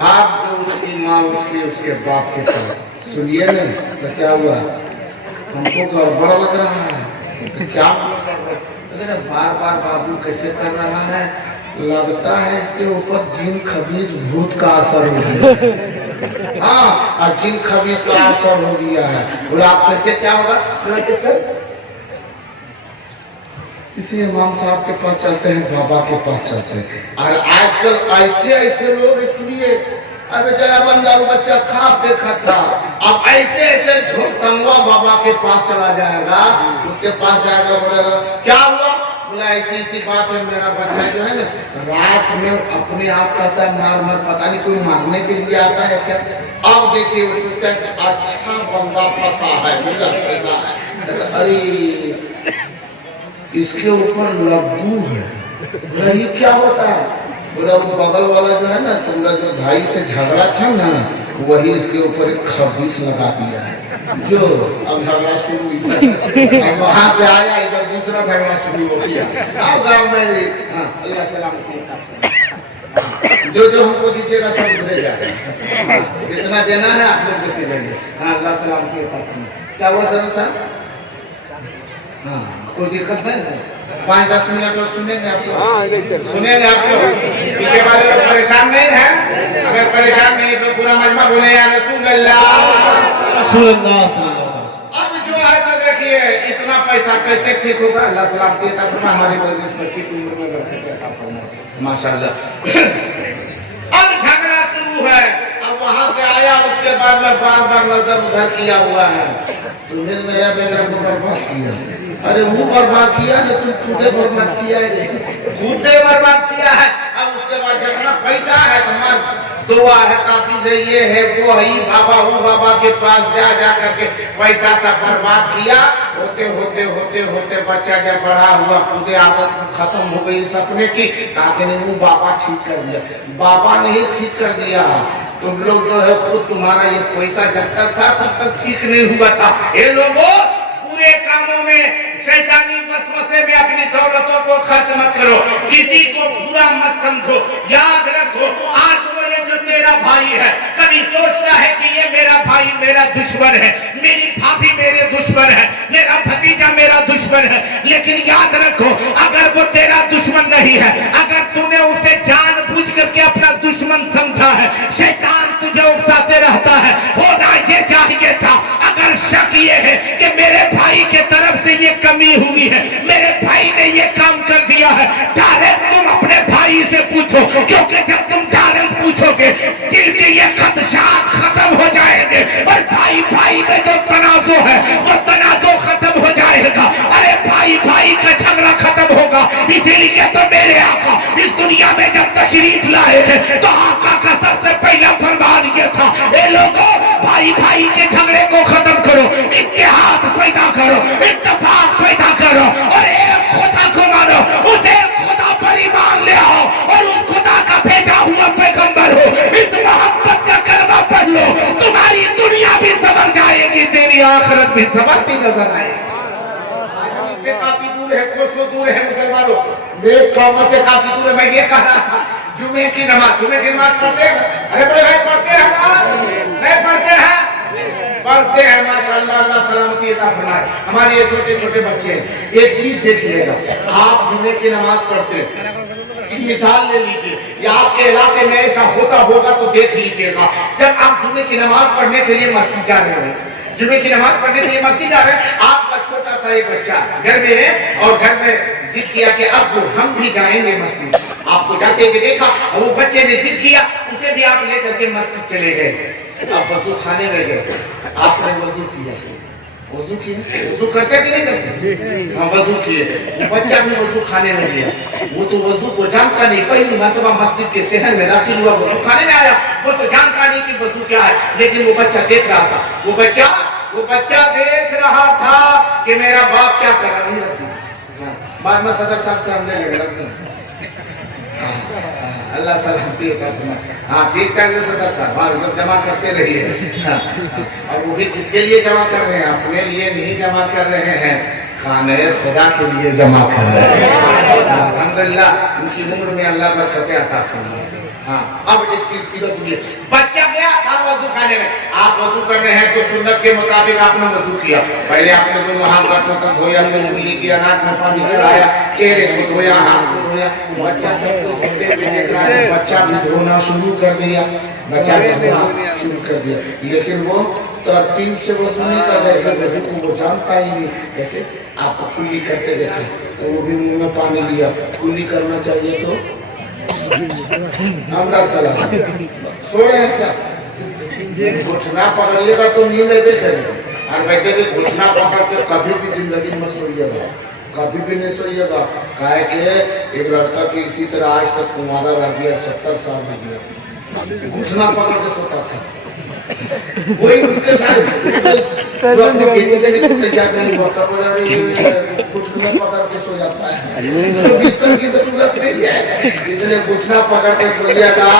आप जो उसकी माँ उसके उसके बाप के पास सुनिए ना, तो क्या हुआ, हमको गड़बड़ लग रहा है। क्या बार बार बाबू कैसे कर रहा है, लगता है इसके ऊपर जिन खबीज भूत का असर हो गया। हाँ, और जिन खबीज का असर हो गया है। बोला आप कैसे क्या होगा? किसी इमाम साहब के पास चलते हैं, बाबा के पास चलते हैं। और आजकल ऐसे लोग, इसलिए अब बेचारा बंदा वो बच्चा खाप देखा था, अब ऐसे झोंकंगवा बाबा के पास चला जाएगा, उसके पास जाएगा, बोलेगा क्या हुआ? बोला ऐसी बात है, मेरा बच्चा जो है ना रात में अपने आप कहता है मार मार, पता नहीं कोई मारने के लिए आता है क्या। अब देखिए उसका अच्छा बंदा फंसा है, अरे इसके ऊपर लड्डू है। ये क्या होता है? बोला वो बगल वाला जो है ना, तुम्हारा जो भाई से झगड़ा था ना, वही इसके ऊपर एक खबीस लगा दिया है, जो अब झगड़ा शुरू हुई। अब वहां से आया, इधर दूसरा झगड़ा शुरू हो गया। अब गाँव में अल्लाह सलाम जो हमको दीजिएगा सब उधरे जाए, जितना देना है आप लोग देते जाएंगे। हाँ अल्लाह सलाम के पास क्या हुआ सर साहब? हाँ कोई दिक्कत है ना? 5-10 मिनट और सुनेंगे आप लोग, सुनेंगे आप लोग। पीछे वाले लोग परेशान नहीं है? अगर परेशान नहीं तो पूरा मजमा बोले या रसूल अल्लाह। अब जो है तो देखिए इतना पैसा कैसे ठीक होगा? अल्लाह सलाम देता हमारी मजलिस में ठीक उम्र में बैठे माशाल्लाह। अब झगड़ा शुरू है, अब वहां से आया, उसके बाद में बार बार नजर उधर किया हुआ है, तुम्हें मेरा बेटा को बर्बाद किया। अरे वो बर्बाद किया ना, तुम खुदे बर्बाद किया है, खुदे बर्बाद किया है। अब उसके बाद झगड़ा पैसा है, तुम्हारा दुआ है, काफिज है, ये है वो है, बाबा वो बाबा के पास जा करके पैसा सब बर्बाद किया। होते होते होते होते बच्चा जब बड़ा हुआ, खुदे आदत खत्म हो गई सपने की, ताकि नहीं वो बाबा ठीक कर दिया। बाबा नहीं ठीक कर दिया, तुम लोग जो है खुद, तुम्हारा ये पैसा जब तक था तब तक ठीक नहीं हुआ था। ये लोगों पूरे कामों में शैतानी वसवसे में अपनी दौलतों को खर्च मत करो, किसी को बुरा मत समझो। याद रखो आज वो ये जो तेरा भाई है, कभी सोचता है कि ये मेरा भाई मेरा दुश्मन है, मेरी भाभी मेरे दुश्मन है, मेरा भतीजा मेरा दुश्मन है। लेकिन याद रखो अगर वो तेरा दुश्मन नहीं है, अगर तूने उसे जानबूझ करके अपना दुश्मन समझा है, शैतान तुझे उकसाते रहता है। होना ये चाहिए था, अगर शक ये है कि मेरे भाई के तरफ से ये कमी हुई है, मेरे भाई ने ये काम कर दिया है, डायरेक्ट तुम अपने भाई से पूछो, क्योंकि जब तुम डायरेक्ट पूछोगे दिल के ये खदशात खत्म हो जाएंगे, और भाई भाई में जो तनाजो है वो तनाजो खत्म हो जाएगा। अरे भाई भाई का झगड़ा खत्म होगा। इसीलिए तो मेरे आका इस दुनिया में जब तशरीफ लाए हैं तो आका का सबसे पहला फरमान ये था, ए लोगों भाई भाई के झगड़े को खत्म करो, इत्तेहाद पैदा करो, इत्तेफाक पैदा करो, और एक खुदा को मानो, उसे खुदा पर ईमान ले आओ। आखिरत भी समाती नजर आए। आज हम इससे काफी दूर है, कोसों दूर है मुसलमानों, मेरे कौमों से काफी दूर है। मैं ये कह रहा था जुमे की नमाज पढ़ते हैं? अरे बोले भाई पढ़ते हैं ना? नहीं पढ़ते हैं? पढ़ते हैं माशाअल्लाह, अल्लाह सलामती अता फरमाए। हमारे ये छोटे छोटे बच्चे हैं, एक चीज देखिएगा, आप जुमे की नमाज पढ़ते हैं, मिसाल ले लीजिए, या आपके इलाके में ऐसा होता होगा तो देख लीजिएगा। जब आप जुमे की नमाज पढ़ने के लिए मस्जिद जा रहे हैं, जुमे की नमाज पढ़ने के लिए मस्जिद जा रहे हैं, आपका छोटा सा एक बच्चा घर में है और घर में जिद किया कि अब हम भी जाएंगे मस्जिद। आपको जाते हुए देखा और वो बच्चे ने जिद किया, उसे भी आप लेकर के मस्जिद चले गए। आप वजू खाने में गए, आपने वजू किया, वजू किया, वजू करते कि नहीं करते? हाँ वजू किए, वो बच्चा भी वजू खाने में गया, वो तो वजू को जानता नहीं, पहली मर्तबा मस्जिद के शहर में दाखिल हुआ, वजू खाने में आया, वो तो जानता नहीं कि वजू क्या है, लेकिन वो बच्चा देख रहा था, वो बच्चा देख रहा था कि मेरा बाप क्या कर रहा है। बाद में सदर साहब से हमने लगे रख अल्लाह सलामती है। हाँ ठीक कर सदर साहब, हाँ जमा करते रहिए। और वो भी किसके लिए जमा कर रहे हैं? अपने लिए नहीं जमा कर रहे हैं, खाने खुदा के लिए जमा कर रहे हैं। अल्हम्दुलिल्लाह उनकी उम्र में अल्लाह बरकतें अता फरमाए। हाँ अब एक चीज सीधा सुनिए, बच्चा गया हाँ वजू खाने में, आप वजू कर रहे हैं तो सुन्नत के मुताबिक आपने वजू किया, पहले आपने दोनों हाथ बर्तन धोया, फिर उंगली किया, नाक में पानी चढ़ाया, चेहरे को धोया, हाथ को धोया, बच्चा सबको धोते हुए देख रहा है, बच्चा भी धोना शुरू कर दिया, बच्चा भी धोना शुरू कर दिया, लेकिन वो तरतीब से वजू नहीं कर रहा है, वजू को वो जानता ही नहीं। कैसे आपको कुल्ली करते देखा तो वो भी मुंह में पानी लिया, कुल्ली करना चाहिए तो अंदर सलाह सो रहे हैं क्या? घुटना पकड़िएगा तो नींद लेते करेगा, और वैसे भी घुटना पकड़ के कभी भी जिंदगी में सोइएगा, कभी भी नहीं सोइएगा। काहे के एक लड़का की इसी तरह आज तक कुंवारा रह गया, 70 साल हो गया, घुटना पकड़ के सोता था, वही उसके साथ तैयार नहीं हुआ, घुटना पकड़ के सो जाता है, बिस्तर की जरूरत नहीं है, इसलिए घुटना पकड़ के सोइएगा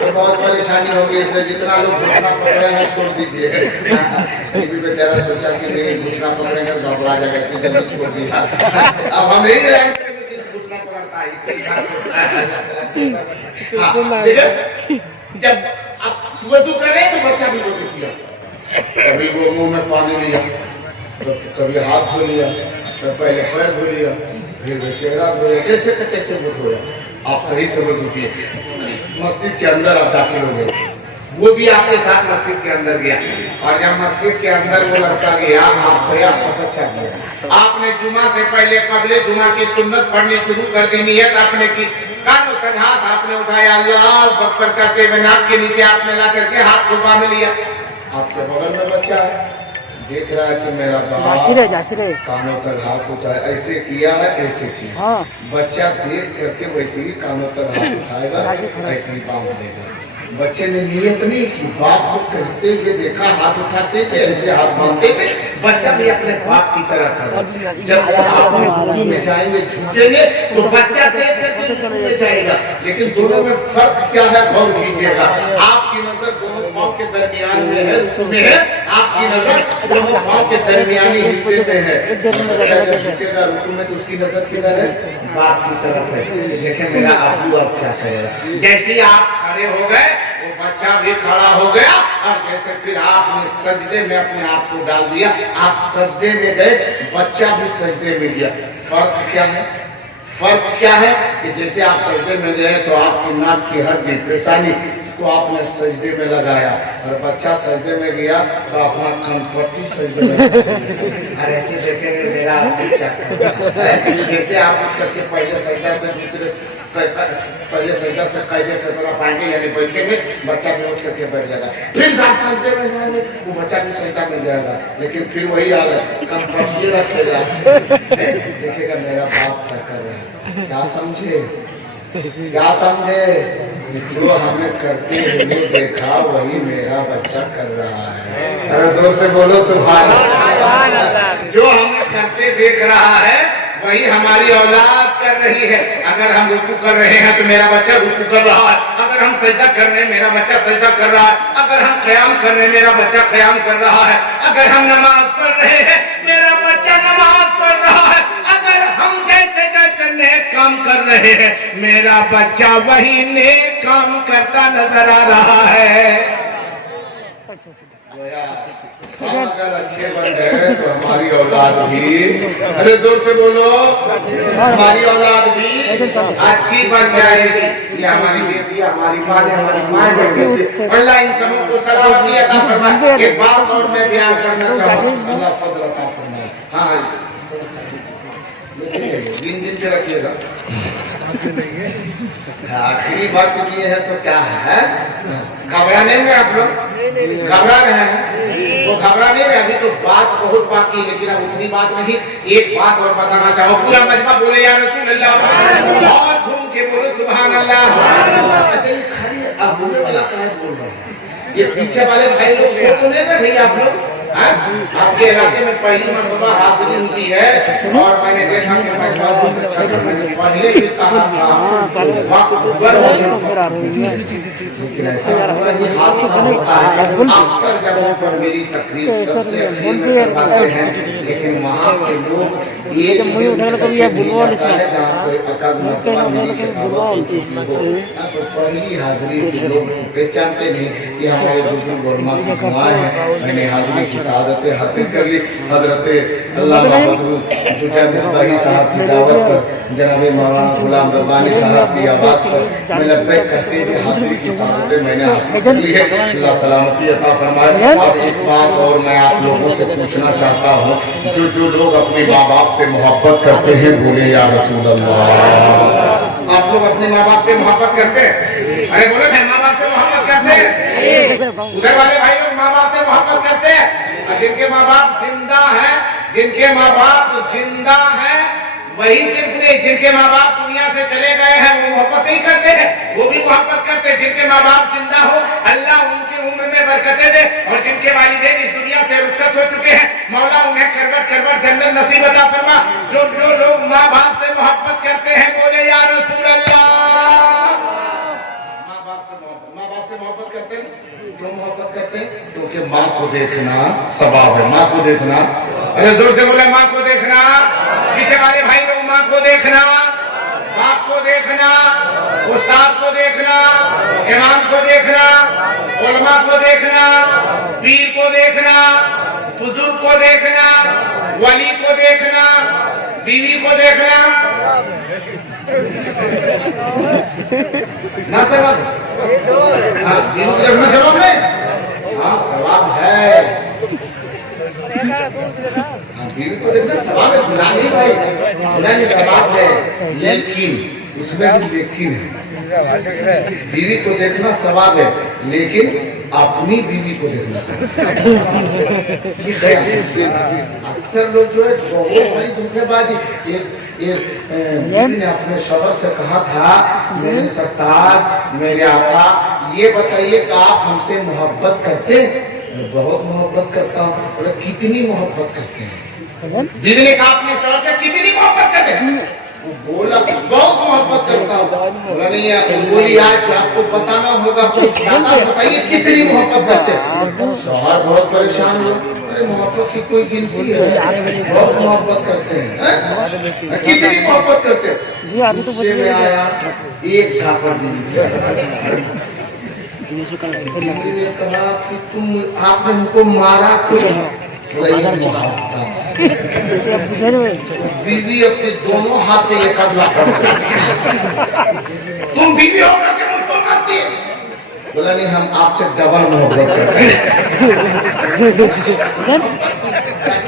तो बहुत परेशानी होगी। इसलिए जितना लोग घुटना पकड़े हैं छोड़ दीजिए। ये भी बेचारा सोचा कि नहीं घुटना पकड़ेगा तो घबरा जाएगा, इसलिए जल्दी छोड़ दिया। अब हम यही रहेंगे घुटना पकड़ता है। जब आप वजू करें तो बच्चा भी वजू किया, कभी वो मुंह में पानी लिया, तो कभी हाथ धो लिया, तो पहले पैर धो लिया, फिर वो चेहरा धोया, कैसे कैसे वो धोया। आप सही से वजू किए, मस्जिद के अंदर आप दाखिल हो गए, वो भी आपके साथ मस्जिद के अंदर गया, और जब मस्जिद के अंदर वो लड़का गया, आप गया, आपका बच्चा गया, आपने जुमा से पहले कबले जुमा की सुन्नत पढ़नी शुरू कर दी, नियत आपने की, कानों तक हाथ आपने उठाया, अल्लाह अकबर करते हुए नाक के नीचे आपने ला करके हाथ को बांध लिया, आपके बगल में बच्चा है, देख रहा है कि मेरा बाप कानों तक हाथ उठाया, ऐसे किया है, ऐसे किया, बच्चा देख करके वैसे ही कानों तक हाथ उठाएगा, ऐसे ही बांध देगा। बच्चे ने नियत नहीं की, बाप को कहते हुए देखा, हाथ उठाते थे, ऐसे हाथ बांधते थे, बच्चा भी अपने बाप की तरह करा। जब आप रुकू में जाएंगे, झुकेंगे तो बच्चा देख करके रुकू में जाएगा, लेकिन दोनों में फर्क क्या है गौर कीजिएगा। आपकी नजर दोनों पाँव के दरमियान में है, रुकू में है, आपकी नजर दोनों पाँव के दरमियानी हिस्से में है। बच्चा जब झुकेगा रुकू में तो उसकी नजर किधर है? बाप की तरफ है। देखें मेरा अबू अब क्या करेगा। जैसे ही आप खड़े हो गए वो बच्चा भी खड़ा हो गया, और जैसे फिर आपने सजदे में अपने आप को डाल दिया, आप सजदे में गए, बच्चा भी सजदे में गया। फर्क क्या है? फर्क क्या है कि जैसे आप सजदे में गए तो आपकी नाक की हड्डी पेशानी को आपने सजदे में लगाया, और बच्चा सजदे में गया तो अपना कनपट्टी सजदे में और ऐसे देखेंगे मेरा आपको क्या है। जैसे आप उठ करके पहले सजदा से दूसरे पहले सजदा से कायदे करना पाएंगे, यानी बैठेंगे, बच्चा भी उठ करके बैठ जाएगा, फिर आप सजदे में जाएंगे, वो बच्चा भी सजदा में जाएगा, लेकिन फिर वही आ गया कनपट्टी रखेगा, देखेगा मेरा बाप क्या कर रहा है। क्या समझे? क्या समझे? जो हमने करते हुए देखा वही मेरा बच्चा कर रहा है। जोर से बोलो सुभान अल्लाह। जो हमें करते देख रहा है वही हमारी औलाद कर रही है। अगर हम रुकू कर रहे हैं तो मेरा बच्चा रुकू कर रहा है, अगर हम सजदा कर रहे हैं मेरा बच्चा सजदा कर रहा है, अगर हम क़याम कर रहे हैं मेरा बच्चा क़याम कर रहा है, अगर हम नमाज पढ़ रहे हैं मेरा बच्चा नमाज पढ़ रहा है, अगर हम जैसे जैसे नेक काम कर रहे हैं मेरा बच्चा वही नेक काम करता नजर आ रहा है। हम अगर अच्छे बन गए तो हमारी औलाद भी, अरे जोर से बोलो, हमारी औलाद भी अच्छी बन जाएगी। ये हमारी बेटी, हमारी माँ, हमारी माँ बेटी, अल्लाह इन सबों को सलामती अता फरमाए। एक बात और मैं बयान करना चाहूँ, अल्लाह फजल अता फरमाए। हाँ दिन दिन से रखिएगा। आखिरी बात ये है तो क्या है, घबराने में आप लोग घबरा रहे हैं, वो घबरा नहीं रहे। अभी तो बात बहुत बाकी है, लेकिन अब उतनी बात नहीं। एक बात और बताना चाहो, पूरा मजमा बोले या रसूल अल्लाह, और झूम के बोलो सुभान अल्लाह। अच्छा ये खाली अब बोलने वाला क्या है बोल रहे हैं, ये पीछे वाले भाई लोग सो तो नहीं रहे भैया आप लोग? आपके इलाके में पहली मरतबा हाजिरी हुई है और मैंने देखा कि मैंने पहले भी कहा था अक्सर जगहों पर मेरी तकरीर सबसे अखीर में करवाते हैं, लेकिन वहाँ के लोग एक तो पहली हाजिरी लोग पहचानते नहीं कि हमारे बुजुर्ग और माँ हैं। मैंने हाजिरी की शहादतें हासिल कर ली। हजरत अल्लामा मुजाहिद इस्माइली साहब की दावत पर जनाब मौलाना गुलाम रब्बानी साहब की आवाज़ पर मैं लब्बैक कहते हुए हाजिरी की शहादतें मैंने हासिल कर ली है। अल्लाह सलामती अता फरमाए। और एक बात और मैं आप लोगों से पूछना चाहता हूँ, जो लोग अपने माँ बाप से मोहब्बत करते हैं बोले या रसूल अल्लाह। आप लोग अपने माँ बाप से मोहब्बत करते हैं? अरे बोले मैं माँ बाप से मोहब्बत करते हैं। उधर वाले भाई लोग माँ बाप से मोहब्बत करते हैं। जिनके माँ बाप जिंदा है, जिनके माँ बाप जिंदा है वही सिर्फ नहीं, जिनके माँ बाप दुनिया से चले गए हैं वो मोहब्बत नहीं करते हैं, वो भी मोहब्बत करते हैं। जिनके माँ बाप जिंदा हो अल्लाह उनकी उम्र में बरकतें दे, और जिनके वालिदैन इस दुनिया से रुखसत हो चुके हैं मौला उन्हें करबट करबट जन्नत नसीब अता फरमा। जो लोग माँ बाप से मोहब्बत करते हैं बोले या रसूल अल्लाह। माँ बाप से मोहब्बत करते हैं, क्यों मोहब्बत करते हैं? क्योंकि माँ को देखना सवाब है। माँ को देखना, अरे जोर से बोले माँ को देखना। पीछे वाले भाई लोग माँ को देखना, बाप को देखना, उस्ताद को देखना, इमाम को देखना, उलमा को देखना, पीर को देखना, बुजुर्ग को देखना, वली को देखना, बीवी को देखना। ना सवाब, हाँ बीवी को देखना सवाब नहीं, हाँ सवाब है। बीवी को देखना सवाब है, गुनाह नहीं भाई, गुनाह नहीं सवाब है। लेकिन उसमें भी लेकिन है, बीवी को देखना सवाब है लेकिन अपनी बीवी को देखना अक्सर लोग जो है बहुत सारी धोखेबाजी। बीवी ने अपने शौहर से कहा था, मेरे सरताज मेरे आका ये बताइए कि आप हमसे मोहब्बत करते? बहुत मोहब्बत करता हूँ। बोले कितनी मोहब्बत करते हैं? बीवी ने कहा अपने शौहर से कितनी मोहब्बत करते हैं? बोला बहुत मोहब्बत करता हूँ। बोला नहीं है, बोली आज आपको बताना होगा, बताइए कितनी मोहब्बत करते हैं? शौहर बहुत परेशान हुआ, अरे मोहब्बत की कोई गिनती है, बहुत मोहब्बत करते हैं। कितनी मोहब्बत करते हैं? में आया एक झापड़ ने कहा कि तुम आपने हमको मारा क्यों? बीवी अपने दोनों हाथ से एक अगला तुम बीवी होकर के मुझको मारती है? बोला नहीं हम आपसे डबल मोहब्बत करते हैं।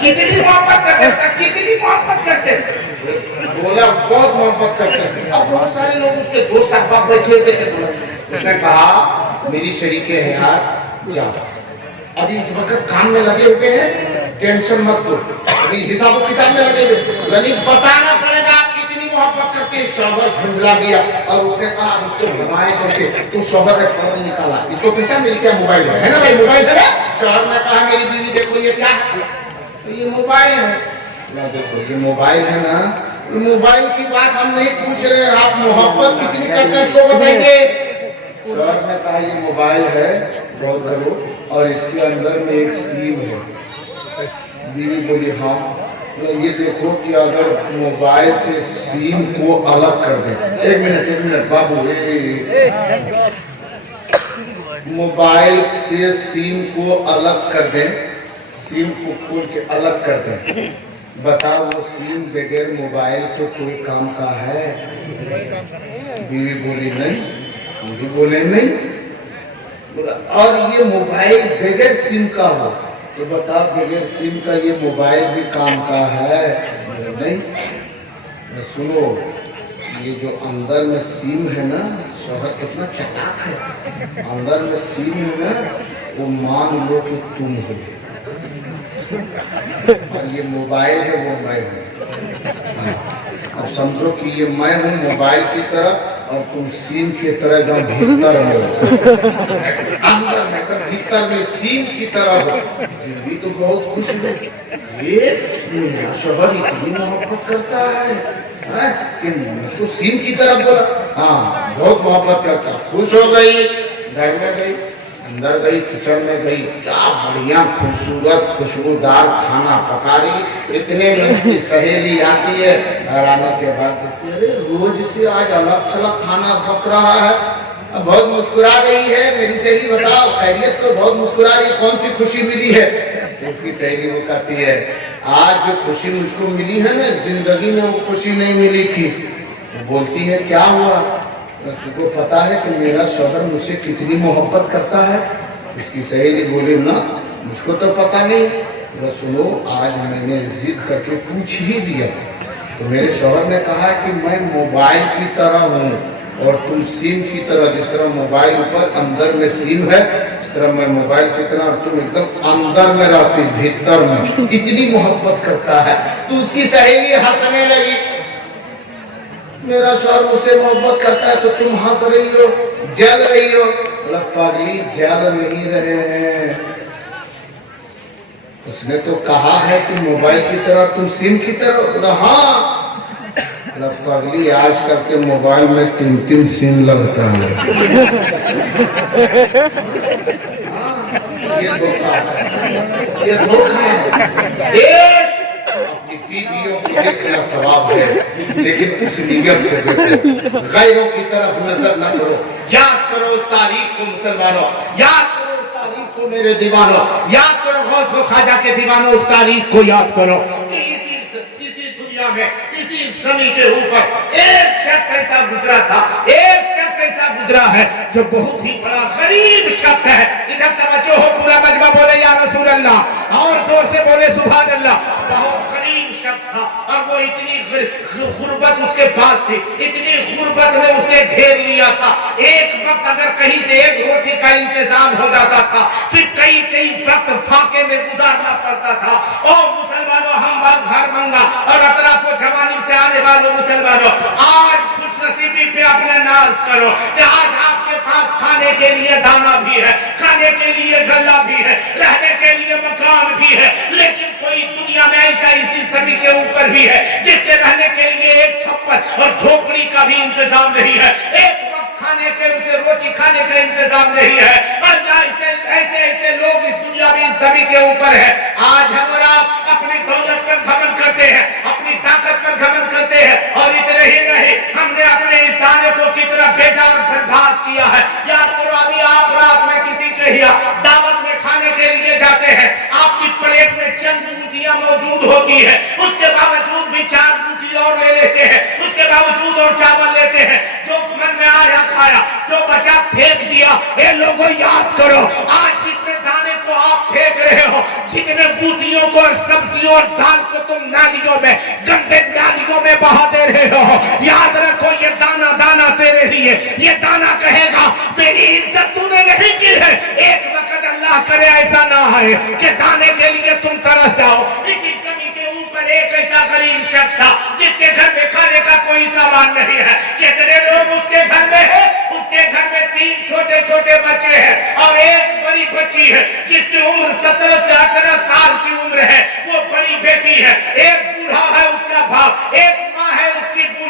कितनी मोहब्बत करते, कितनी मोहब्बत करते? बोला बहुत मोहब्बत करते हैं। अब बहुत सारे लोग उसके दोस्त अहबाब बैठे थे, उसने कहा मेरी शरीके है यार जाओ, अभी इस वक्त काम में लगे हुए हैं, टेंशन मत लो, अभी हिसाब किताब में लगे हुए, यानी बताना पड़ेगा आप कितनी मोहब्बत करते हैं। शौहर झंझला गया और उसने कहा उसको घुमाए करके, तो शौहर ने फोन निकाला, इसको पहचान नहीं क्या मोबाइल है ना भाई, मोबाइल है ना? शौहर ने कहा मेरी बीवी देखो ये क्या है? तो ये मोबाइल है ना, देखो ये मोबाइल है ना, मोबाइल की बात हम नहीं पूछ रहे, आप मोहब्बत कितनी करते हैं इसको बताइए। सर ने कहा ये मोबाइल है बहुत घरो और इसके अंदर में एक सिम है। बीवी बोली हाँ, तो ये देखो कि अगर मोबाइल से सिम को अलग कर दे। एक मिनट बाबू, मोबाइल से सिम को अलग कर दें, सिम को खोल के अलग कर दें, बताओ वो सिम बगैर मोबाइल के कोई काम का है? बीवी बोली नहीं, हम भी बोले नहीं। और ये मोबाइल बगैर सिम का हो तो बताओ बगैर सिम का ये मोबाइल भी काम का है? नहीं। सुनो, ये जो अंदर में सिम है ना, शौहर कितना चटाक है, अंदर में सिम है ना, वो मान लो कि तुम हो और ये मोबाइल है वो मैं हूँ। अब समझो कि ये मैं हूँ मोबाइल की तरह और तुम सिम की तरह एकदम भीतर में हो, अंदर में तो भीतर में सिम की तरह हो। भी तो बहुत खुश हो, ये मेरा शौहर इतनी मोहब्बत करता है कि मुझको सिम की तरफ बोला। हाँ, बहुत मोहब्बत करता। खुश हो गई, घर में गई, अंदर गई, किचन में गई, क्या बढ़िया खूबसूरत खुशबूदार खाना पका रही। इतने में उसकी सहेली आती है और आने के बाद अरे रोज से आज अलग थलग खाना पक रहा है। बहुत मुस्कुरा रही है मेरी सहेली, बताओ खैरियत? तो बहुत मुस्कुरा रही, कौन सी खुशी मिली है? इसकी सहेली वो कहती है आज जो खुशी मुझको मिली है ना, जिंदगी में वो खुशी नहीं मिली थी। वो बोलती है क्या हुआ? तुमको पता है कि मेरा शौहर मुझसे कितनी मोहब्बत करता है? इसकी सहेली बोली ना, मुझको तो पता नहीं। तो सुनो, आज मैंने जिद करके पूछ ही लिया तो मेरे शौहर ने कहा कि मैं मोबाइल की तरह हूँ और तुम सिम की तरह। जिस तरह मोबाइल ऊपर अंदर में सिम है, इस तरह मैं मोबाइल की तरह, तुम एकदम अंदर में रहती, भीतर में। इतनी मोहब्बत करता है। तो उसकी सहेली हंसने लगी, मेरा शौहर मुझसे मोहब्बत करता है तो तुम हंस रही हो, जल रही हो। बोला पागली, जल नहीं रहे हैं, उसने तो कहा है कि मोबाइल की तरह तुम सिम की तरह। बोला हाँ। बोला पागली, आजकल के मोबाइल में 3-3 सिम लगता है। ये धोखा है, ये धोखा है। अपनी बीवियों को देखना सवाब है, लेकिन उस नियत से देखो, गैरों की तरफ नजर न करो। याद करो उस तारीख को मुसलमानों, याद करो उस तारीख को मेरे दीवानों, याद करो गौस व ख्वाजा के दीवानों, उस तारीख को याद करो। इसी दुनिया में, इसी जमीन के ऊपर एक शख्स ऐसा गुजरा था, एक शख्स ऐसा गुजरा है जो बहुत ही बड़ा गरीब शख्स है। इधर तवज्जो हो, पूरा मजमा बोले या रसूल अल्लाह, और जोर से बोले सुभान अल्लाह। बहुत गरीब शख्स था और वो इतनी गुर्बत उसके पास थी, इतनी गुर्बत ने उसे घेर लिया था। एक वक्त अगर कहीं से एक रोटी का इंतजाम हो जाता था, फिर कई वक्त फाके में गुजारना पड़ता था। और मुसलमानों, हम घर मंगा और अतराफो जवानी से आने वालों मुसलमानों, आज खुशनसीबी पे अपना नाज करो कि आज आपके पास खाने के लिए दाना भी है, खाने के लिए गल्ला भी है, रहने के लिए मकान भी है। लेकिन कोई दुनिया में ऐसा इसी सभी के ऊपर भी है जिसके रहने के लिए एक छप्पर और झोपड़ी का भी इंतजाम नहीं है, एक वक्त खाने के, उसे रोटी खाने का इंतजाम नहीं है। और ऐसे लोग इस दुनिया में सभी के ऊपर है। आज हम और आप अपनी दौलत पर घमंड करते हैं, अपनी ताकत पर घमंड करते हैं, और इतने ही नहीं, हमने अपने इस दाने को कितना बेकार बर्बाद किया है। याद करो, अभी आप रात में किसी के यहाँ दावत में खाने के लिए जाते हैं, आपकी प्लेट में चंद रोटियां मौजूद होती है, उसके बावजूद भी 4 रोटी और ले लेते हैं, उसके बावजूद और चावल लेते हैं। जो मन में आया खाया, जो बचा फेंक दिया। ये लोगों याद करो, आज जितने दाने को आप फेंक रहे हो, जितने बूटियों को और सब्जियों और दाल को तुम नालियों में, गंदे नालियों में बहा दे रहे हो, याद रखो ये दाना दाना तेरे लिए, ये दाना कहेगा मेरी इज्जत तूने नहीं की है। एक वक्त अल्लाह करे ऐसा ना है कि दाने के लिए तुम तरस जाओ। इसी जमीन के ऊपर एक ऐसा गरीब शख्स था जिसके घर में खाने का कोई सामान नहीं है। कितने लोग उसके घर में है? उसके घर में 3 छोटे छोटे बच्चे हैं और एक बड़ी बच्ची है जिसकी उम्र 17 से 18 साल की उम्र है। वो बड़ी बेटी है, एक बूढ़ा है उसका बाप, एक माँ है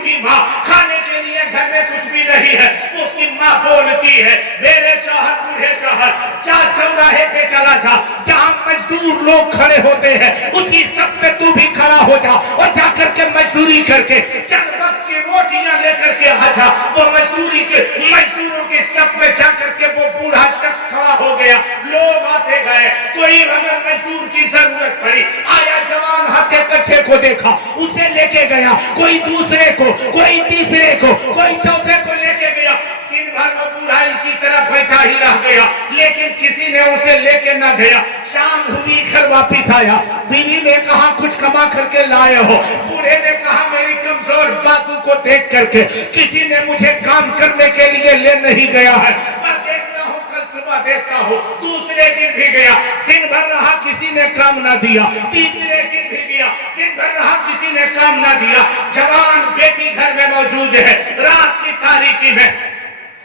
बूढ़ी माँ, खाने के लिए घर में कुछ भी नहीं है। उसकी माँ बोलती है, मेरे शौहर, बूढ़े शौहर, जा चौराहे पे चला जा, जहाँ मजदूर लोग खड़े होते हैं उसी सब पे तू भी खड़ा हो जा और जाकर के मजदूरी करके चंद वक्त की रोटियां लेकर के आ जा। वो मजदूरों के सब में जाकर के वो बूढ़ा शख्स खड़ा हो गया। लोग आते गए, कोई अगर मजदूर की जरूरत पड़ी, आया जवान हथे कट्ठे को देखा, उसे लेके गया, कोई दूसरे को, कोई तीसरे को, कोई चौथे को लेके गया। दिन भर वो बूढ़ा इसी तरह बैठा ही रह गया, लेकिन किसी ने उसे लेके न गया। शाम हुई, घर वापिस आया, बीवी ने कहा कुछ कमा करके लाए हो। बूढ़े ने कहा मेरी कमजोर बाजू को देख करके किसी ने मुझे काम करने के लिए ले नहीं गया है। मैं देखता हूँ, कल सुबह देखता हूँ। दूसरे दिन भी गया, दिन भर रहा, किसी ने काम ना दिया। तीसरे दिन भी गया, दिन भर रहा, किसी ने काम ना दिया। जवान बेटी घर में मौजूद है, रात की तारीकी में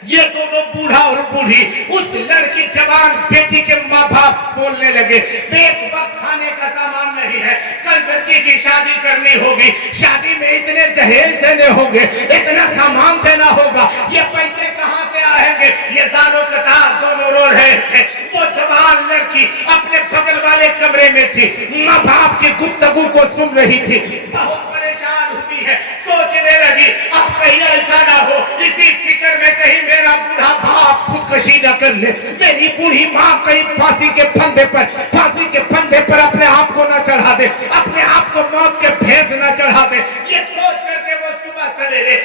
ये दोनों बूढ़ा और बूढ़ी उस लड़की जवान बेटी के माँ बाप बोलने लगे, एक वक्त खाने का सामान नहीं है, कल बच्ची की शादी करनी होगी, शादी में इतने दहेज देने होंगे, इतना सामान देना होगा, ये पैसे कहाँ से आएंगे? ये जानो कतार दोनों रो रहे थे। वो जवान लड़की अपने बगल वाले कमरे में थी, माँ बाप की गुफ्तगू को सुन रही थी, बहुत परेशान हुई है, सोचने लगी अब कहीं ऐसा ना हो, इसी फिक्र में कहीं मेरा बूढ़ा बाप खुदकुशी न कर ले, मेरी बूढ़ी माँ कहीं फांसी के फंदे पर अपने आप को न चढ़ा दे, अपने आप को मौत के भेंट न चढ़ा दे। ये सोच करके वो सुबह सवेरे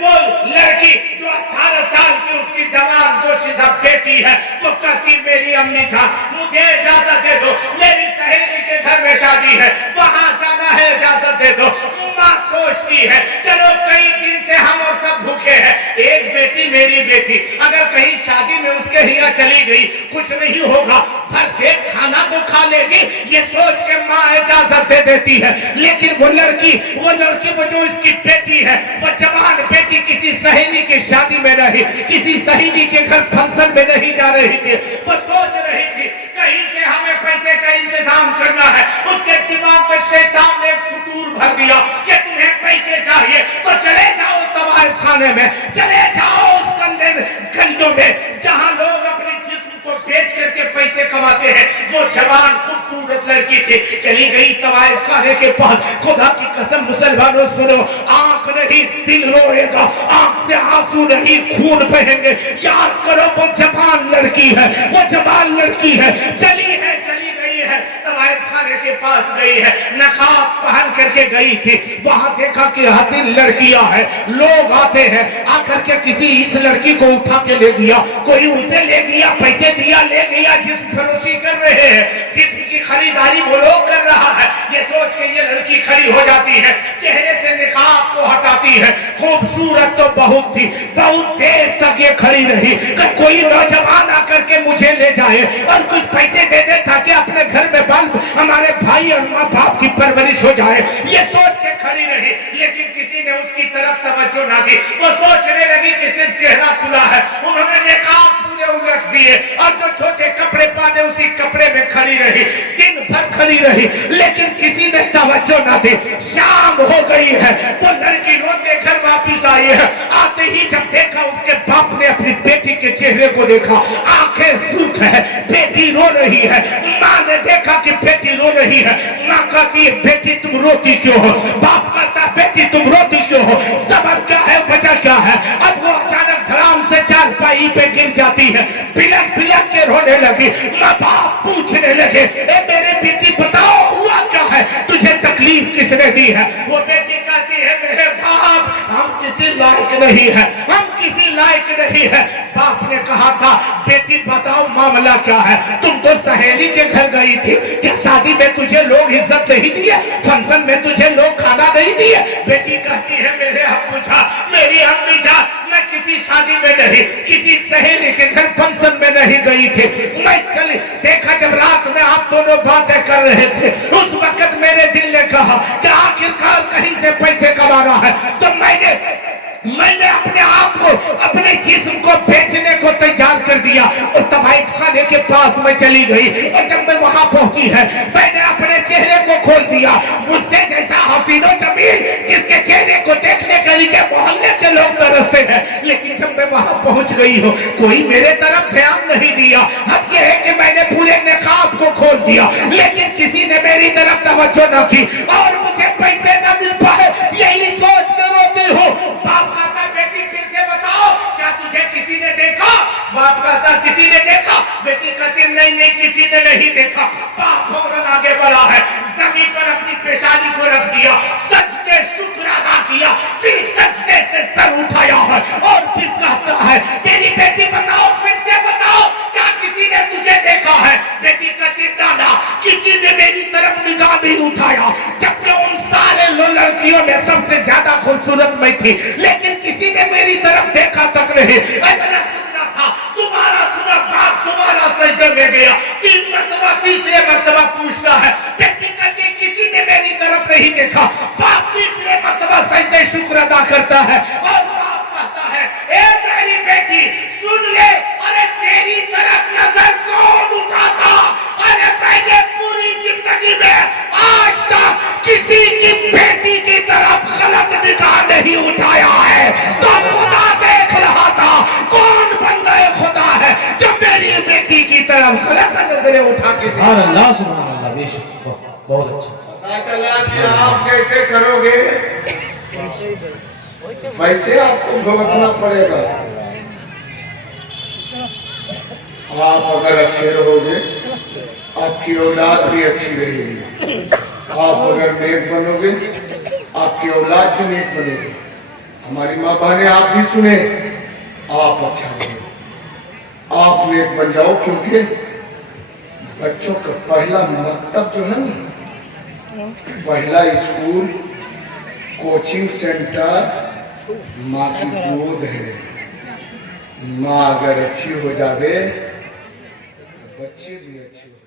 वो लड़की जो 18 साल की उसकी जवान दोषिता बेटी है, वो कहती मेरी अम्मी जान मुझे इजाजत दे दो, मेरी सहेली के घर में शादी है, वहां जाना है, इजाजत दे दो। माँ सोचती है चलो कई दिन से हम और सब भूखे हैं, एक बेटी मेरी बेटी अगर कहीं शादी में उसके यहाँ चली गई कुछ नहीं होगा, भर पेट खाना तो खा लेगी, ये सोच के माँ इजाजत दे देती है। लेकिन वो लड़की वो जो इसकी बेटी है, वो जवान बेटी किसी सहेली की शादी में नहीं, किसी सहेली के घर फंक्शन में नहीं जा रही थी, वो सोच रही थी कहीं से हमें पैसे का इंतजाम करना है। उसके दिमाग में शैतान ने फुतूर भर दिया कि तुम्हें पैसे चाहिए तो चले जाओ तवाइफ खाने में, चले जाओ उस गंजों में जहां लोग अपने जिस्म को बेच करके पैसे कमाते हैं। वो जवान खूबसूरत लड़की थी, चली गई तवाइफ खाने के पास। खुदा की कसम मुसलमानों सुनो, आंख नहीं दिल रोएगा, आंख से आंसू नहीं खून बहेंगे। याद करो वो जवान लड़की है, वो जवान लड़की है, चली गई है, तवाइफ खाने के पास गई है, नकाब पहन करके गई थी। वहां देखा कि हसीन लड़कियां हैं, लोग आते हैं, आकर के किसी इस लड़की को उठा के ले गया, कोई उसे ले गया, पैसे दिया ले गया, जिस्म फरोशी कर रहे हैं, जिस्म की खरीदारी वो लोग कर रहा है। ये सोच के ये लड़की खड़ी हो जाती है, चेहरे से निकाब को हटाती है, खूबसूरत तो बहुत थी, बहुत देर तक ये खड़ी रही कि कोई नौजवान आकर के मुझे ले जाए और कुछ पैसे दे दे ताकि अपने घर में हमारे भाई और माँ बाप की परवरिश हो जाए। ये सोच के खड़ी रही, लेकिन किसी ने उसकी तरफ तवज्जो ना दी। वो सोचने लगी कि सिर्फ चेहरा खुला है, उन्होंने निकाब पूरे उलट दिए और जो छोटे कपड़े पहने उसी कपड़े में खड़ी रही, दिन भर खड़ी रही, लेकिन किसी ने तवज्जो ना दी। शाम हो गई है, वो लड़की रोते घर वापिस आई है। आते ही जब देखा उसके बाप ने अपनी बेटी के चेहरे को देखा, आंखें सुर्ख है, बेटी रो रही है। माँ ने देखा कि बेटी रो रही है, माँ कहती है बेटी तुम रोती क्यों हो? बाप कहता बेटी तुम रोती क्यों हो? सबब क्या है, वजह क्या है? अब वो अचानक धड़ाम से चारपाई पे गिर जाती है, बिलक बिलक के रोने लगी। माँ बाप पूछने लगे ए मेरे बेटी बताओ हुआ क्या है, तुझे तकलीफ किसने दी है? वो बेटी कहती है मेरे बाप हम किसी लायक नहीं है, हम किसी लायक नहीं है। बाप ने कहा था बेटी बताओ मामला क्या है, तुम तो सहेली के घर गई थी, क्या शादी में तुझे लोग इज्जत नहीं दिए, फंक्शन में तुझे लोग खाना नहीं दिए? बेटी कहती है मेरे अब्बू जा, मेरी अम्मी जा, मैं किसी शादी में नहीं, किसी सहेली के घर फंक्शन में नहीं गई थी। मैं कल देखा जब रात में आप दोनों बातें कर रहे थे, उस वक्त मेरे दिल ने कहा कि आखिरकार कहीं से पैसे कमाना है, तो मैंने अपने आप को, अपने जिस्म को बेचने को तैयार कर दिया और तवाइफ खाने के पास में चली गई। और जब मैं वहां पहुंची है, मैंने अपने चेहरे को खोल दिया। मुझसे जैसा हसीनो जमीन जिसके चेहरे को देखने के गली के मोहल्ले के लोग तरसते हैं, लेकिन जब मैं वहां पहुंच गई हूँ कोई मेरे तरफ ध्यान नहीं दिया। अब यह है कि मैंने पूरे निकाब को खोल दिया, लेकिन किसी ने मेरी तरफ तवज्जो न की और मुझे पैसे न मिल पाए, यही सोच कर रोती हूँ। बाप कहता बेटी फिर से बताओ क्या तुझे किसी ने देखा? बाप कहता किसी ने देखा? बेटी कहती नहीं नहीं किसी ने नहीं देखा। बाप फौरन आगे बढ़ा है, जमीन पर अपनी पेशानी को रख दिया, सजदे शुक्र अदा किया, फिर सजदे से सर उठाया है और फिर कहता है मेरी बेटी बताओ फिर से बताओ क्या किसी ने तुझे देखा है? बेटी कहती ना किसी ने मेरी तरफ निगाह नहीं उठाया, जबकि उन सारे लड़कियों में सबसे ज्यादा खूबसूरत मैं थी, लेकिन किसी ने मेरी तरफ देखा तक नहीं। इतना सुनना था, तुम्हारा सुना बाप तुम्हारा सजदे में गया, 3 मरतबा तीसरे मरतबा पूछता है, बेटी कहती किसी ने मेरी तरफ नहीं देखा। बाप तीसरे मरतबा सजदे शुक्र अदा करता है और बाप कहता है ए मेरी बेटी सुन ले, अरे तेरी तरफ नजर कौन उठाता? अरे मैंने पूरी जिंदगी में आज तक किसी की बेटी की तरफ गलत निगाह नहीं उठाया है, तो खुदा देख रहा था कौन बंदा खुदा है जो मेरी बेटी की तरफ गलत नजरें उठा के दे। अल्लाह सुभान अल्लाह, बेशक बहुत अच्छा। पता चला कि आप कैसे करोगे वैसे आपको भुगतना पड़ेगा। आप अगर अच्छे रहोगे आपकी औलाद भी अच्छी रहेगी, आप अगर नेक बनोगे आपकी औलाद भी नेक बनेगी। हमारी माँ बहने आप भी सुने, आप अच्छा रहो, आप नेक बन जाओ, क्योंकि बच्चों का पहला मकतब जो है ना, पहला स्कूल कोचिंग सेंटर माँ की गोद है। माँ अगर अच्छी हो जावे बच्चे भी अच्छे हो